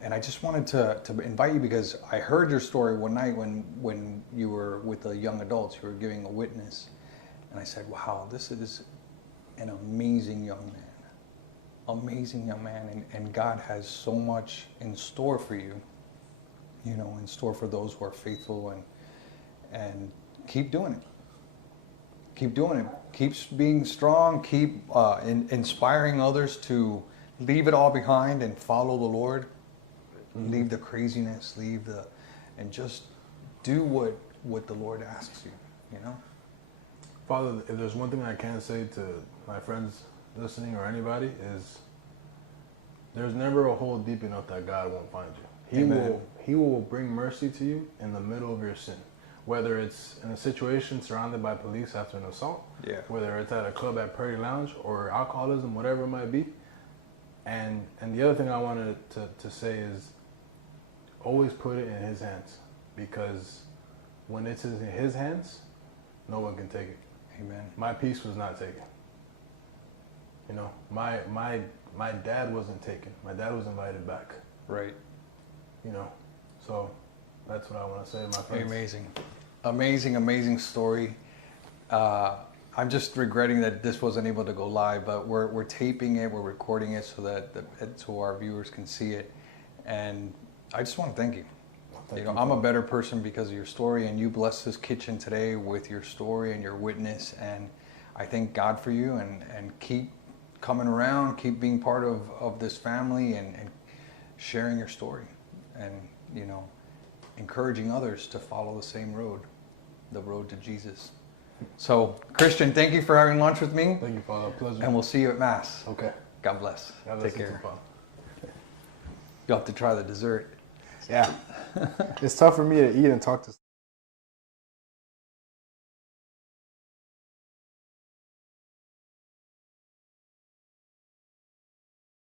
And I just wanted to invite you because I heard your story one night when you were with the young adults. You were giving a witness. And I said, wow, this is an amazing young man. Amazing young man. And God has so much in store for you. You know, in store for those who are faithful, and keep doing it. Keep doing it. Keep being strong. Keep inspiring others to leave it all behind and follow the Lord. Leave the craziness. And just do what the Lord asks you. You know. Father, if there's one thing I can say to my friends listening or anybody is, there's never a hole deep enough that God won't find you. He will bring mercy to you in the middle of your sin. Whether it's in a situation surrounded by police after an assault, whether it's at a club at Prairie Lounge or alcoholism, whatever it might be. And the other thing I wanted to say is always put it in his hands, because when it's in his hands, no one can take it. Amen. My peace was not taken. You know, my dad wasn't taken. My dad was invited back. Right. You know, so that's what I want to say to my friends. Amazing story. I'm just regretting that this wasn't able to go live, but we're taping it, we're recording it so that so our viewers can see it. And I just want to thank you. You know, I'm a better person because of your story, and you blessed this kitchen today with your story and your witness. And I thank God for you, and keep coming around, keep being part of this family, and sharing your story, and, you know, encouraging others to follow the same road, the road to Jesus. So, Christian, thank you for having lunch with me. Thank you, Father. Pleasure. And we'll see you at Mass. Okay. God bless. God bless Take you, care. Father. You'll have to try the dessert. Yeah. It's tough for me to eat and talk to